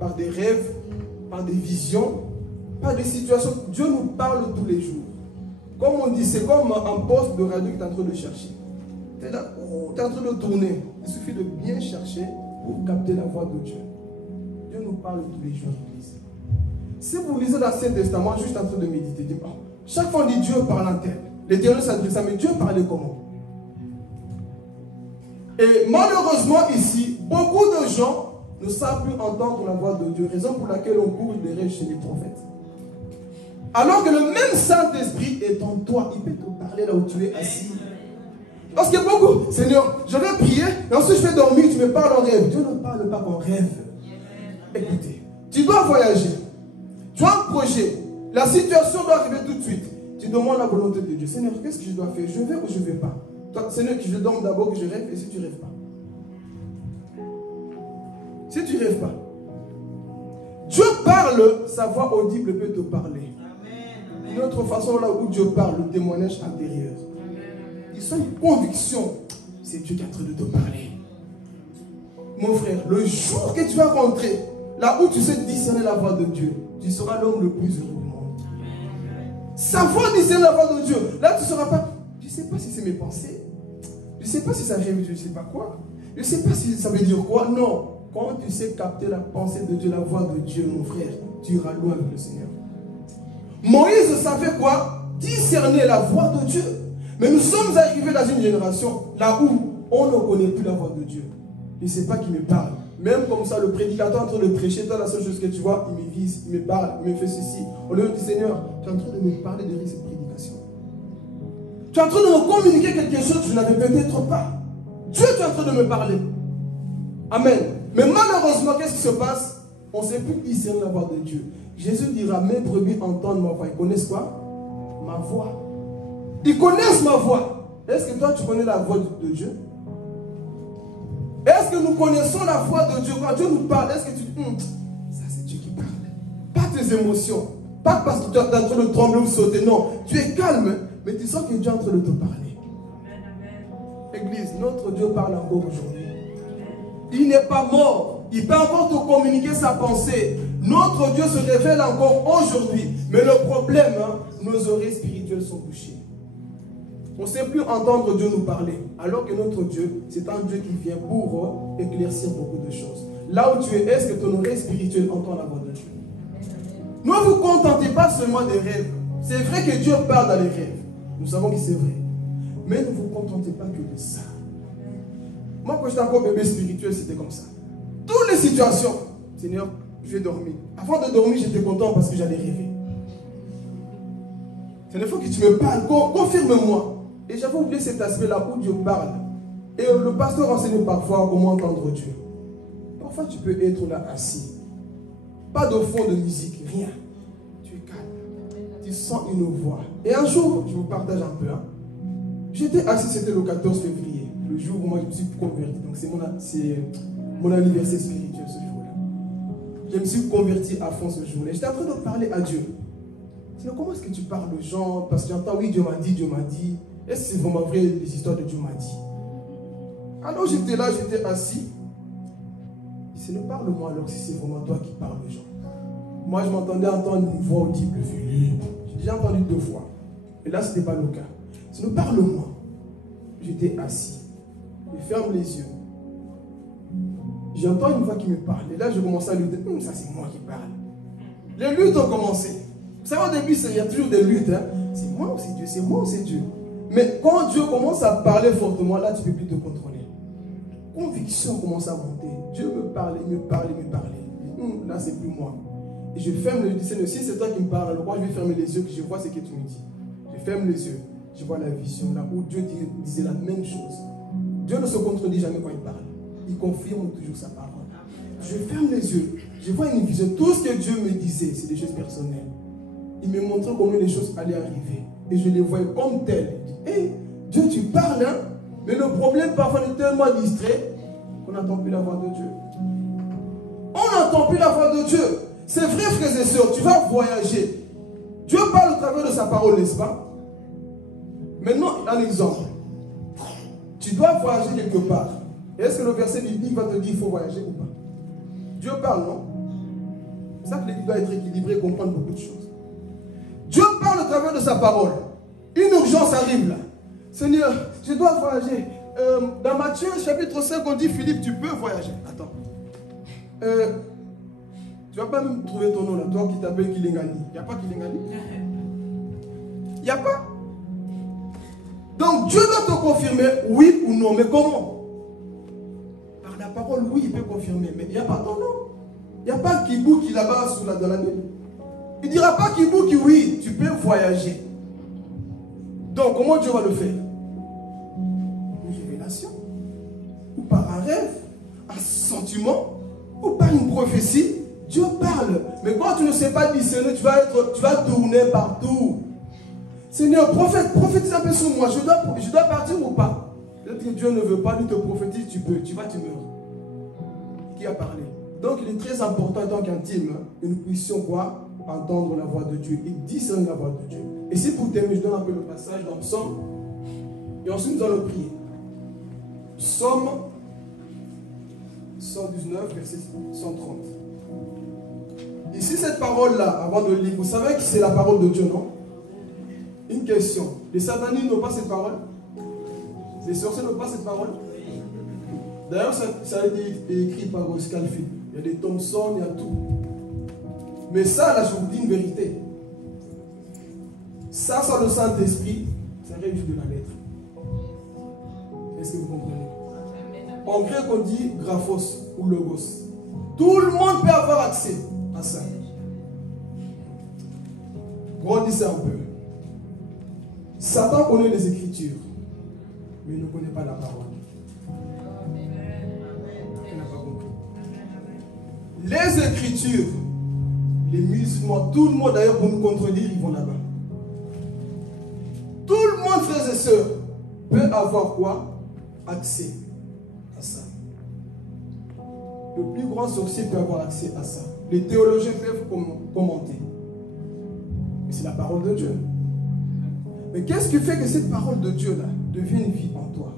par des rêves, par des visions, par des situations. Dieu nous parle tous les jours. Comme on dit, c'est comme un poste de radio que tu es en train de chercher. Tu es là, tu es en train de tourner. Il suffit de bien chercher pour capter la voix de Dieu. Dieu nous parle tous les jours, Église. Si vous lisez l'Ancien Testament, juste en train de méditer, dites, chaque fois on dit Dieu parle en tel. L'Éternel s'adresse à, mais Dieu parlait comment? Et malheureusement ici, beaucoup de gens ne savent plus entendre la voix de Dieu, raison pour laquelle on court des rêves chez les prophètes. Alors que le même Saint-Esprit est en toi, il peut te parler là où tu es assis. Parce que beaucoup, Seigneur, je vais prier, et ensuite je vais dormir, tu me parles en rêve. Dieu ne parle pas en rêve. Écoutez, tu dois voyager, tu as un projet, la situation doit arriver tout de suite. Tu demandes la volonté de Dieu. Seigneur, qu'est-ce que je dois faire? Je vais ou je ne vais pas? Toi, Seigneur, je demande d'abord que je rêve, et si tu ne rêves pas? Si tu ne rêves pas, Dieu parle, sa voix audible peut te parler. Une autre façon là où Dieu parle, le témoignage intérieur. Ils sont une conviction, c'est Dieu qui est en train de te parler. Mon frère, le jour que tu vas rentrer, là où tu sais discerner la voix de Dieu, tu seras l'homme le plus heureux du monde. Savoir discerner la voix de Dieu, là tu ne seras pas, je ne sais pas si c'est mes pensées, je ne sais pas si ça rêve, je ne sais pas quoi, je ne sais pas si ça veut dire quoi, non. Quand tu sais capter la pensée de Dieu, la voix de Dieu, mon frère, tu iras loin avec le Seigneur. Moïse savait quoi? Discerner la voix de Dieu. Mais nous sommes arrivés dans une génération là où on ne connaît plus la voix de Dieu. Il ne sait pas qui me parle. Même comme ça, le prédicateur en train de prêcher, toi, la seule chose que tu vois, il me vise, il me parle, il me fait ceci. On lui dit, Seigneur, tu es en train de me parler derrière cette prédication. Tu es en train de me communiquer quelque chose que je n'avais peut-être pas. Dieu est en train de me parler. Amen. Mais malheureusement, qu'est-ce qui se passe? On ne sait plus discerner la voix de Dieu. Jésus dira, mes brebis entendent ma voix. Ils connaissent quoi? Ma voix. Ils connaissent ma voix. Est-ce que toi, tu connais la voix de Dieu? Est-ce que nous connaissons la voix de Dieu? Quand Dieu nous parle, est-ce que tu dis, ça c'est Dieu qui parle? Pas tes émotions. Pas parce que tu es en train de trembler ou sauter. Non, tu es calme, mais tu sens que Dieu est en train de te parler. Église, notre Dieu parle encore aujourd'hui. Il n'est pas mort. Il peut encore te communiquer sa pensée. Notre Dieu se révèle encore aujourd'hui. Mais le problème, nos oreilles spirituelles sont bouchées. On ne sait plus entendre Dieu nous parler. Alors que notre Dieu, c'est un Dieu qui vient pour éclaircir beaucoup de choses. Là où tu es, est-ce que ton oreille spirituelle entend la voix de Dieu? Ne vous contentez pas seulement des rêves. C'est vrai que Dieu parle dans les rêves. Nous savons que c'est vrai. Mais ne vous contentez pas que de ça. Moi, quand j'étais encore bébé spirituel, c'était comme ça. Toutes les situations, Seigneur, je vais dormir. Avant de dormir, j'étais content parce que j'allais rêver. C'est une fois que tu me parles, confirme-moi. Et j'avais oublié cet aspect-là où Dieu parle. Et le pasteur enseigne parfois comment entendre Dieu. Parfois, tu peux être là assis. Pas de fond de musique, rien. Tu es calme. Tu sens une voix. Et un jour, je vous partage un peu. J'étais assis, c'était le 14 février. Le jour où moi je me suis converti. Donc c'est mon anniversaire spirituel ce jour-là. Je me suis converti à fond ce jour-là. J'étais en train de parler à Dieu. Sinon, comment est-ce que tu parles aux gens? Parce que j'entends, oui, Dieu m'a dit, Dieu m'a dit. Est-ce que c'est vraiment vrai les histoires de Dieu m'a dit? Alors j'étais là, j'étais assis. Seigneur, parle-moi alors si c'est vraiment toi qui parles aux gens. Moi, je m'entendais entendre une voix audible, Philippe. J'ai déjà entendu 2 fois. Et là, ce n'était pas le cas. Seigneur, parle-moi. J'étais assis. Je ferme les yeux. J'entends une voix qui me parle. Et là, je commence à lutter. Ça, c'est moi qui parle. Les luttes ont commencé. Vous savez, au début, il y a toujours des luttes. C'est moi ou c'est Dieu? C'est moi ou c'est Dieu? Mais quand Dieu commence à parler fortement, là, tu ne peux plus te contrôler. Conviction commence à monter. Dieu me parle, il me parle, il me parle. Là, c'est plus moi. Et je ferme les yeux. Seigneur, si c'est toi qui me parles, alors moi, je vais fermer les yeux, que je vois ce que tu me dis. Je ferme les yeux. Je vois la vision là où Dieu disait la même chose. Dieu ne se contredit jamais quand il parle. Il confirme toujours sa parole. Je ferme les yeux. Je vois une vision. Tout ce que Dieu me disait, c'est des choses personnelles. Il me montrait comment les choses allaient arriver. Et je les voyais comme telles. Hé, Dieu, tu parles, hein? Mais le problème, parfois, on est tellement distrait qu'on n'entend plus la voix de Dieu. On n'entend plus la voix de Dieu. C'est vrai, frères et sœurs, tu vas voyager. Dieu parle au travers de sa parole, n'est-ce pas? Maintenant, un exemple. Tu dois voyager quelque part. Est-ce que le verset biblique va te dire qu'il faut voyager ou pas? Dieu parle, non? C'est ça que l'église doit être équilibrée et comprendre beaucoup de choses. Dieu parle au travers de sa parole. Une urgence arrive là. Seigneur, je dois voyager. Dans Matthieu chapitre 5, on dit, Philippe, tu peux voyager. Attends. Tu ne vas pas même trouver ton nom là, toi qui t'appelles Kilingani. Il n'y a pas Kilingani? Il n'y a pas. Donc Dieu doit te confirmer oui ou non. Mais comment? Par la parole, oui, il peut confirmer. Mais il n'y a pas ton nom. Il n'y a pas Kibuki là-bas dans la Bible. Il ne dira pas Kibuki, oui, tu peux voyager. Donc comment Dieu va le faire? Une révélation, ou par un rêve, un sentiment, ou par une prophétie. Dieu parle. Mais quand tu ne sais pas discerner, tu vas tourner partout. Seigneur, prophétise un peu sur moi. Je dois partir ou pas? Peut-être que Dieu ne veut pas, lui te prophétise, tu peux. Tu meurs. Qui a parlé? Donc il est très important en tant qu'intime que nous puissions quoi? Entendre la voix de Dieu et discerner la voix de Dieu. Et si pour terminer, je donne un peu le passage dans Psaume. Et ensuite nous allons prier. Psaume 119, verset 130. Ici, cette parole-là, avant de lire, vous savez que c'est la parole de Dieu, non? Une question. Les satanistes n'ont pas cette parole? Les sorciers n'ont pas cette parole? D'ailleurs, ça a été écrit par Skalfield. Il y a des Thompson, il y a tout. Mais ça, là, je vous dis une vérité. Ça, sans le Saint-Esprit, ça arrive juste de la lettre. Est-ce que vous comprenez? En grec, on dit graphos ou logos. Tout le monde peut avoir accès à ça. Grandissez un peu. Satan connaît les Écritures, mais il ne connaît pas la parole. Il n'a pas compris. Les Écritures, les musulmans, tout le monde d'ailleurs pour nous contredire, ils vont là-bas. Tout le monde, frères et sœurs, peut avoir quoi? Accès à ça. Le plus grand sorcier peut avoir accès à ça. Les théologiens peuvent commenter. Mais c'est la parole de Dieu. Mais qu'est-ce qui fait que cette parole de Dieu là devienne vie en toi?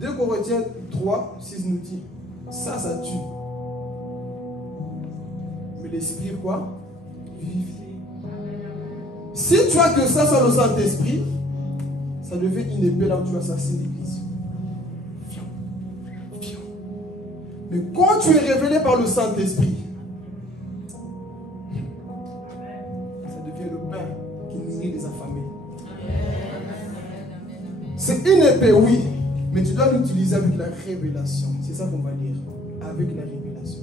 2 Corinthiens 3, 6 nous dit, ça tue. Mais l'esprit quoi? Vivifie. Si tu as que ça sur le Saint-Esprit, ça devient une épée là où tu assassines l'Église. Mais quand tu es révélé par le Saint-Esprit, ça devient le pain qui nourrit les affamés. C'est une épée, oui, mais tu dois l'utiliser avec la révélation. C'est ça qu'on va lire. Avec la révélation.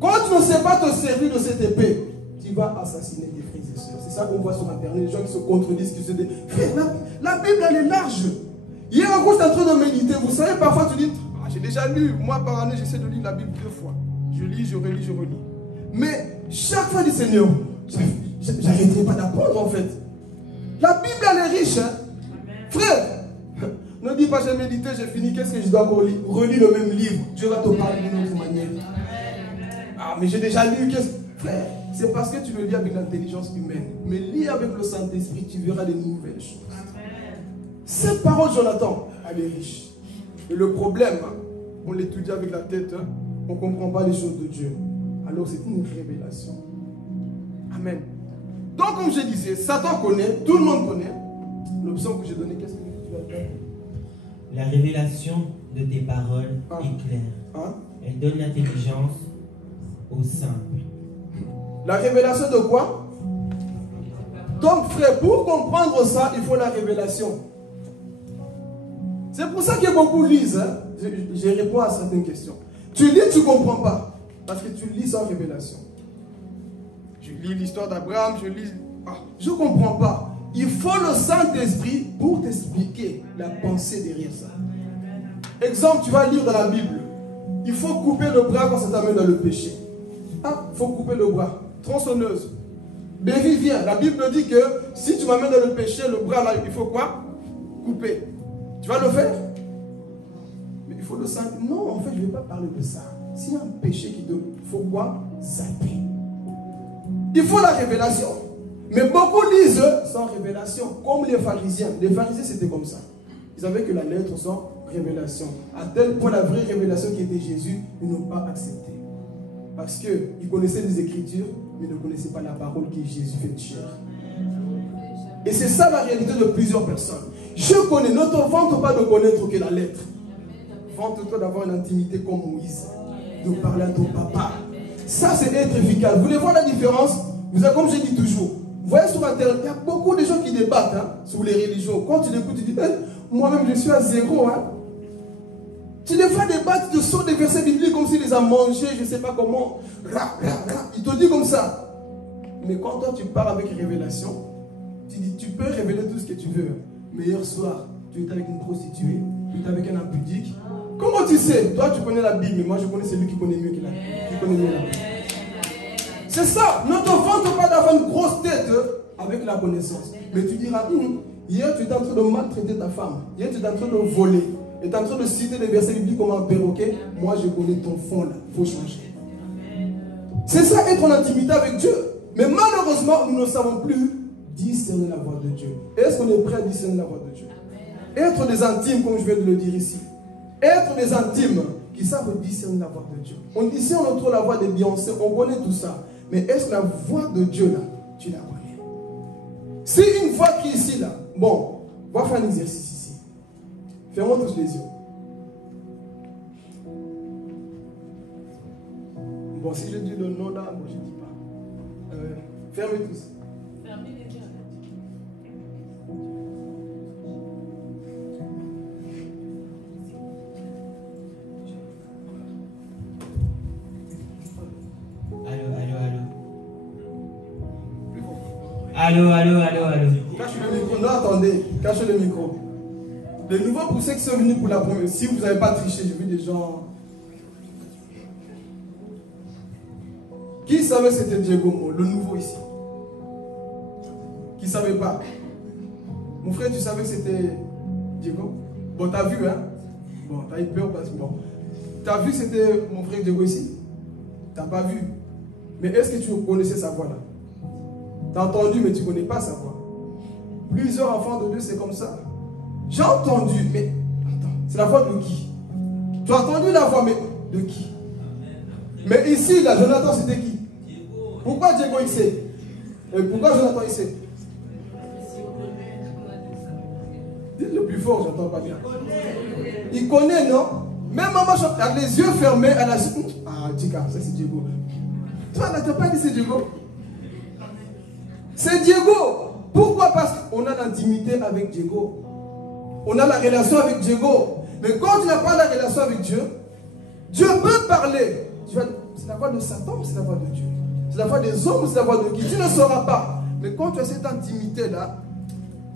Quand tu ne sais pas te servir de cette épée, tu vas assassiner tes frères et sœurs. C'est ça qu'on voit sur Internet, les gens qui se contredisent, qui se disent, frère, la Bible elle est large. Hier, quand j'étais en train de méditer, vous savez, parfois tu dis, j'ai déjà lu, moi par année, j'essaie de lire la Bible 2 fois. Je lis, je relis, je relis. Mais chaque fois, je dis, Seigneur, j'arrêterai pas d'apprendre en fait. La Bible elle est riche, hein. Frère, ne dis pas j'ai médité, j'ai fini, qu'est-ce que je dois encore lire? Relis le même livre, Dieu va te parler d'une autre manière. Ah, mais j'ai déjà lu, frère, c'est parce que tu le lis avec l'intelligence humaine. Mais lis avec le Saint-Esprit, tu verras des nouvelles choses. Cette parole, Jonathan, elle est riche. Et le problème, on l'étudie avec la tête, on ne comprend pas les choses de Dieu. Alors c'est une révélation. Amen. Donc comme je disais, Satan connaît, tout le monde connaît. L'option que j'ai donnée, qu'est-ce que tu vas faire? La révélation de tes paroles est claire. Elle donne l'intelligence aux simples. La révélation de quoi? Donc frère, pour comprendre ça, il faut la révélation. C'est pour ça que beaucoup lisent. Hein? Je réponds à certaines questions. Tu lis, tu ne comprends pas. Parce que tu lis sans révélation. Je lis l'histoire d'Abraham, je lis... je ne comprends pas. Il faut le Saint-Esprit pour t'expliquer la pensée derrière ça. Exemple, tu vas lire dans la Bible. Il faut couper le bras quand ça t'amène dans le péché. Il faut couper le bras. Tronçonneuse. Bévi vient. La Bible dit que si tu m'amènes dans le péché, le bras là, il faut quoi? Couper. Tu vas le faire? Mais il faut le Saint-Esprit. Non, en fait, je ne vais pas parler de ça. S'il y a un péché qui te... Il faut quoi? Zapper. Il faut la révélation. Mais beaucoup lisent sans révélation, comme les pharisiens. Les pharisiens, c'était comme ça. Ils savaient que la lettre sans révélation. À tel point, la vraie révélation qui était Jésus, ils n'ont pas accepté. Parce qu'ils connaissaient les Écritures, mais ne connaissaient pas la parole qui est Jésus fait chair. Et c'est ça la réalité de plusieurs personnes. Je connais, ne te vante pas de connaître que la lettre. Vante-toi d'avoir une intimité comme Moïse. De parler à ton papa. Ça, c'est être efficace. Vous voulez voir la différence? Vous avez, comme je dis toujours, vous voyez sur Internet, il y a beaucoup de gens qui débattent sur les religions. Quand tu l'écoutes, tu dis, moi-même je suis à zéro. Tu les vois débattre, tu sors des versets bibliques comme s'ils les a mangés, je ne sais pas comment. Il te dit comme ça. Mais quand toi tu parles avec révélation, tu dis, tu peux révéler tout ce que tu veux. Mais hier soir, tu étais avec une prostituée, tu étais avec un impudique. Comment tu sais? Toi tu connais la Bible, mais moi je connais celui qui connaît mieux que la Bible. Qui connaît mieux la Bible. C'est ça, ne te vante pas d'avoir une grosse tête avec la connaissance. Mais tu diras, hier tu étais en train de maltraiter ta femme. Hier tu étais en train de voler. Tu es en train de citer des versets bibliques comme un perroquet. Moi je connais ton fond là, il faut changer. C'est ça être en intimité avec Dieu. Mais malheureusement, nous ne savons plus discerner la voix de Dieu. Est-ce qu'on est prêt à discerner la voix de Dieu? Être des intimes, comme je viens de le dire ici. Être des intimes qui savent discerner la voix de Dieu. On dit si on entend la voix de Beyoncé, on connaît tout ça. Mais est-ce que la voix de Dieu là, tu la connais? Si une voix qui est ici là, bon, on va faire un exercice ici. Fermons tous les yeux. Bon, si je dis le nom là, bon, je ne dis pas. Fermez tous. Fermez les yeux. Allô. Cache le micro. Non, attendez. Cache le micro. De nouveau, pour ceux qui sont venus pour la première, si vous n'avez pas triché, j'ai vu des gens. Qui savait que c'était Diego Mo, le nouveau ici? Qui ne savait pas? Mon frère, tu savais que c'était Diego? Bon, t'as vu, hein? Bon, t'as eu peur parce que bon. T'as vu que c'était mon frère Diego ici? T'as pas vu? Mais est-ce que tu connaissais sa voix là? T'as entendu, mais tu ne connais pas sa voix. Plusieurs enfants de Dieu, c'est comme ça. J'ai entendu, mais C'est la voix de qui? Tu as entendu la voix, mais de qui? Mais ici, là, Jonathan, c'était qui? Pourquoi Diego il sait? Et pourquoi Jonathan il sait? Dites le plus fort, j'entends pas bien. Il connaît, non? Même maman, avec les yeux fermés, elle a dit, ah, Dika, ça c'est Diego. Toi, elle n'a pas dit c'est Diego. C'est Diego. Pourquoi? Parce qu'on a l'intimité avec Diego. On a la relation avec Diego. Mais quand tu n'as pas la relation avec Dieu, Dieu peut parler. C'est la voix de Satan ou c'est la voix de Dieu? C'est la voix des hommes ou c'est la voix de qui? Tu ne sauras pas. Mais quand tu as cette intimité-là,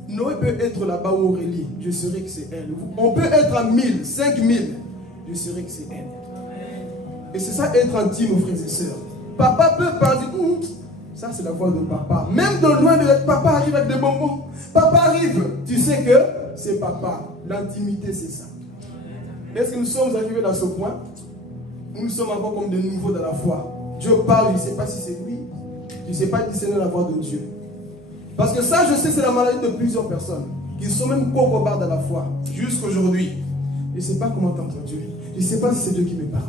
Noé peut être là-bas où Aurélie, je saurai que c'est elle. On peut être à 1000, 5000, je saurai que c'est elle. Et c'est ça être intime, frères et sœurs. Papa peut parler, ça c'est la voix de papa. Même de loin, papa arrive avec des bonbons. Papa arrive, tu sais que c'est papa. L'intimité, c'est ça. Est-ce que nous sommes arrivés dans ce point? Nous sommes encore comme des nouveaux dans la foi. Dieu parle, je ne sais pas si c'est lui. Je ne sais pas discerner la voix de Dieu. Parce que ça, je sais, c'est la maladie de plusieurs personnes qui sont même cocobards dans la foi. Jusqu'aujourd'hui. Je ne sais pas comment entendre Dieu. Je ne sais pas si c'est Dieu qui me parle.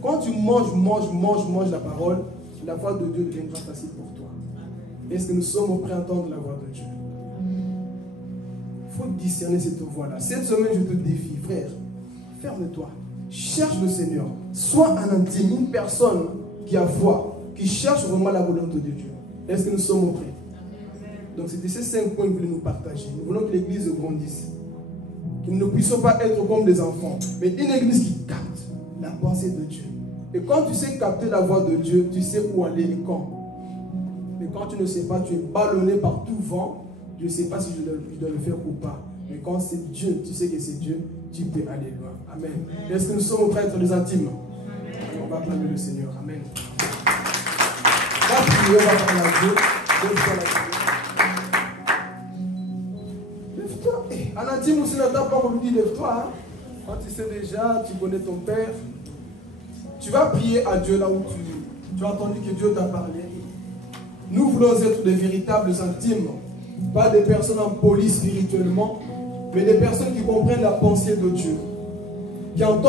Quand tu manges la parole, la voix de Dieu deviendra facile pour toi. Est-ce que nous sommes prêts à entendre la voix de Dieu? Il faut discerner cette voix-là. Cette semaine, je te défie, frère. Ferme-toi. Cherche le Seigneur. Sois un intime, une personne qui a foi, qui cherche vraiment la volonté de Dieu. Est-ce que nous sommes prêts? Donc c'était ces 5 points que nous voulons nous partager. Nous voulons que l'Église grandisse. Que nous ne puissions pas être comme des enfants, mais une Église qui capte la pensée de Dieu. Et quand tu sais capter la voix de Dieu, tu sais où aller et quand. Mais quand tu ne sais pas, tu es ballonné par tout vent. Je ne sais pas si je dois le faire ou pas. Mais quand c'est Dieu, tu sais que c'est Dieu, tu peux aller loin. Amen. Est-ce que nous sommes prêts à être des intimes? Amen. On va acclamer le Seigneur. Amen. On va prier, on va parler à Dieu. Lève-toi. En intime aussi, n'attends pas qu'on lui dise lève-toi. Hein? Quand tu sais déjà, tu connais ton Père, tu vas prier à Dieu là où tu as entendu que Dieu t'a parlé. Nous voulons être des véritables intimes, pas des personnes en police spirituellement, mais des personnes qui comprennent la pensée de Dieu, qui entendent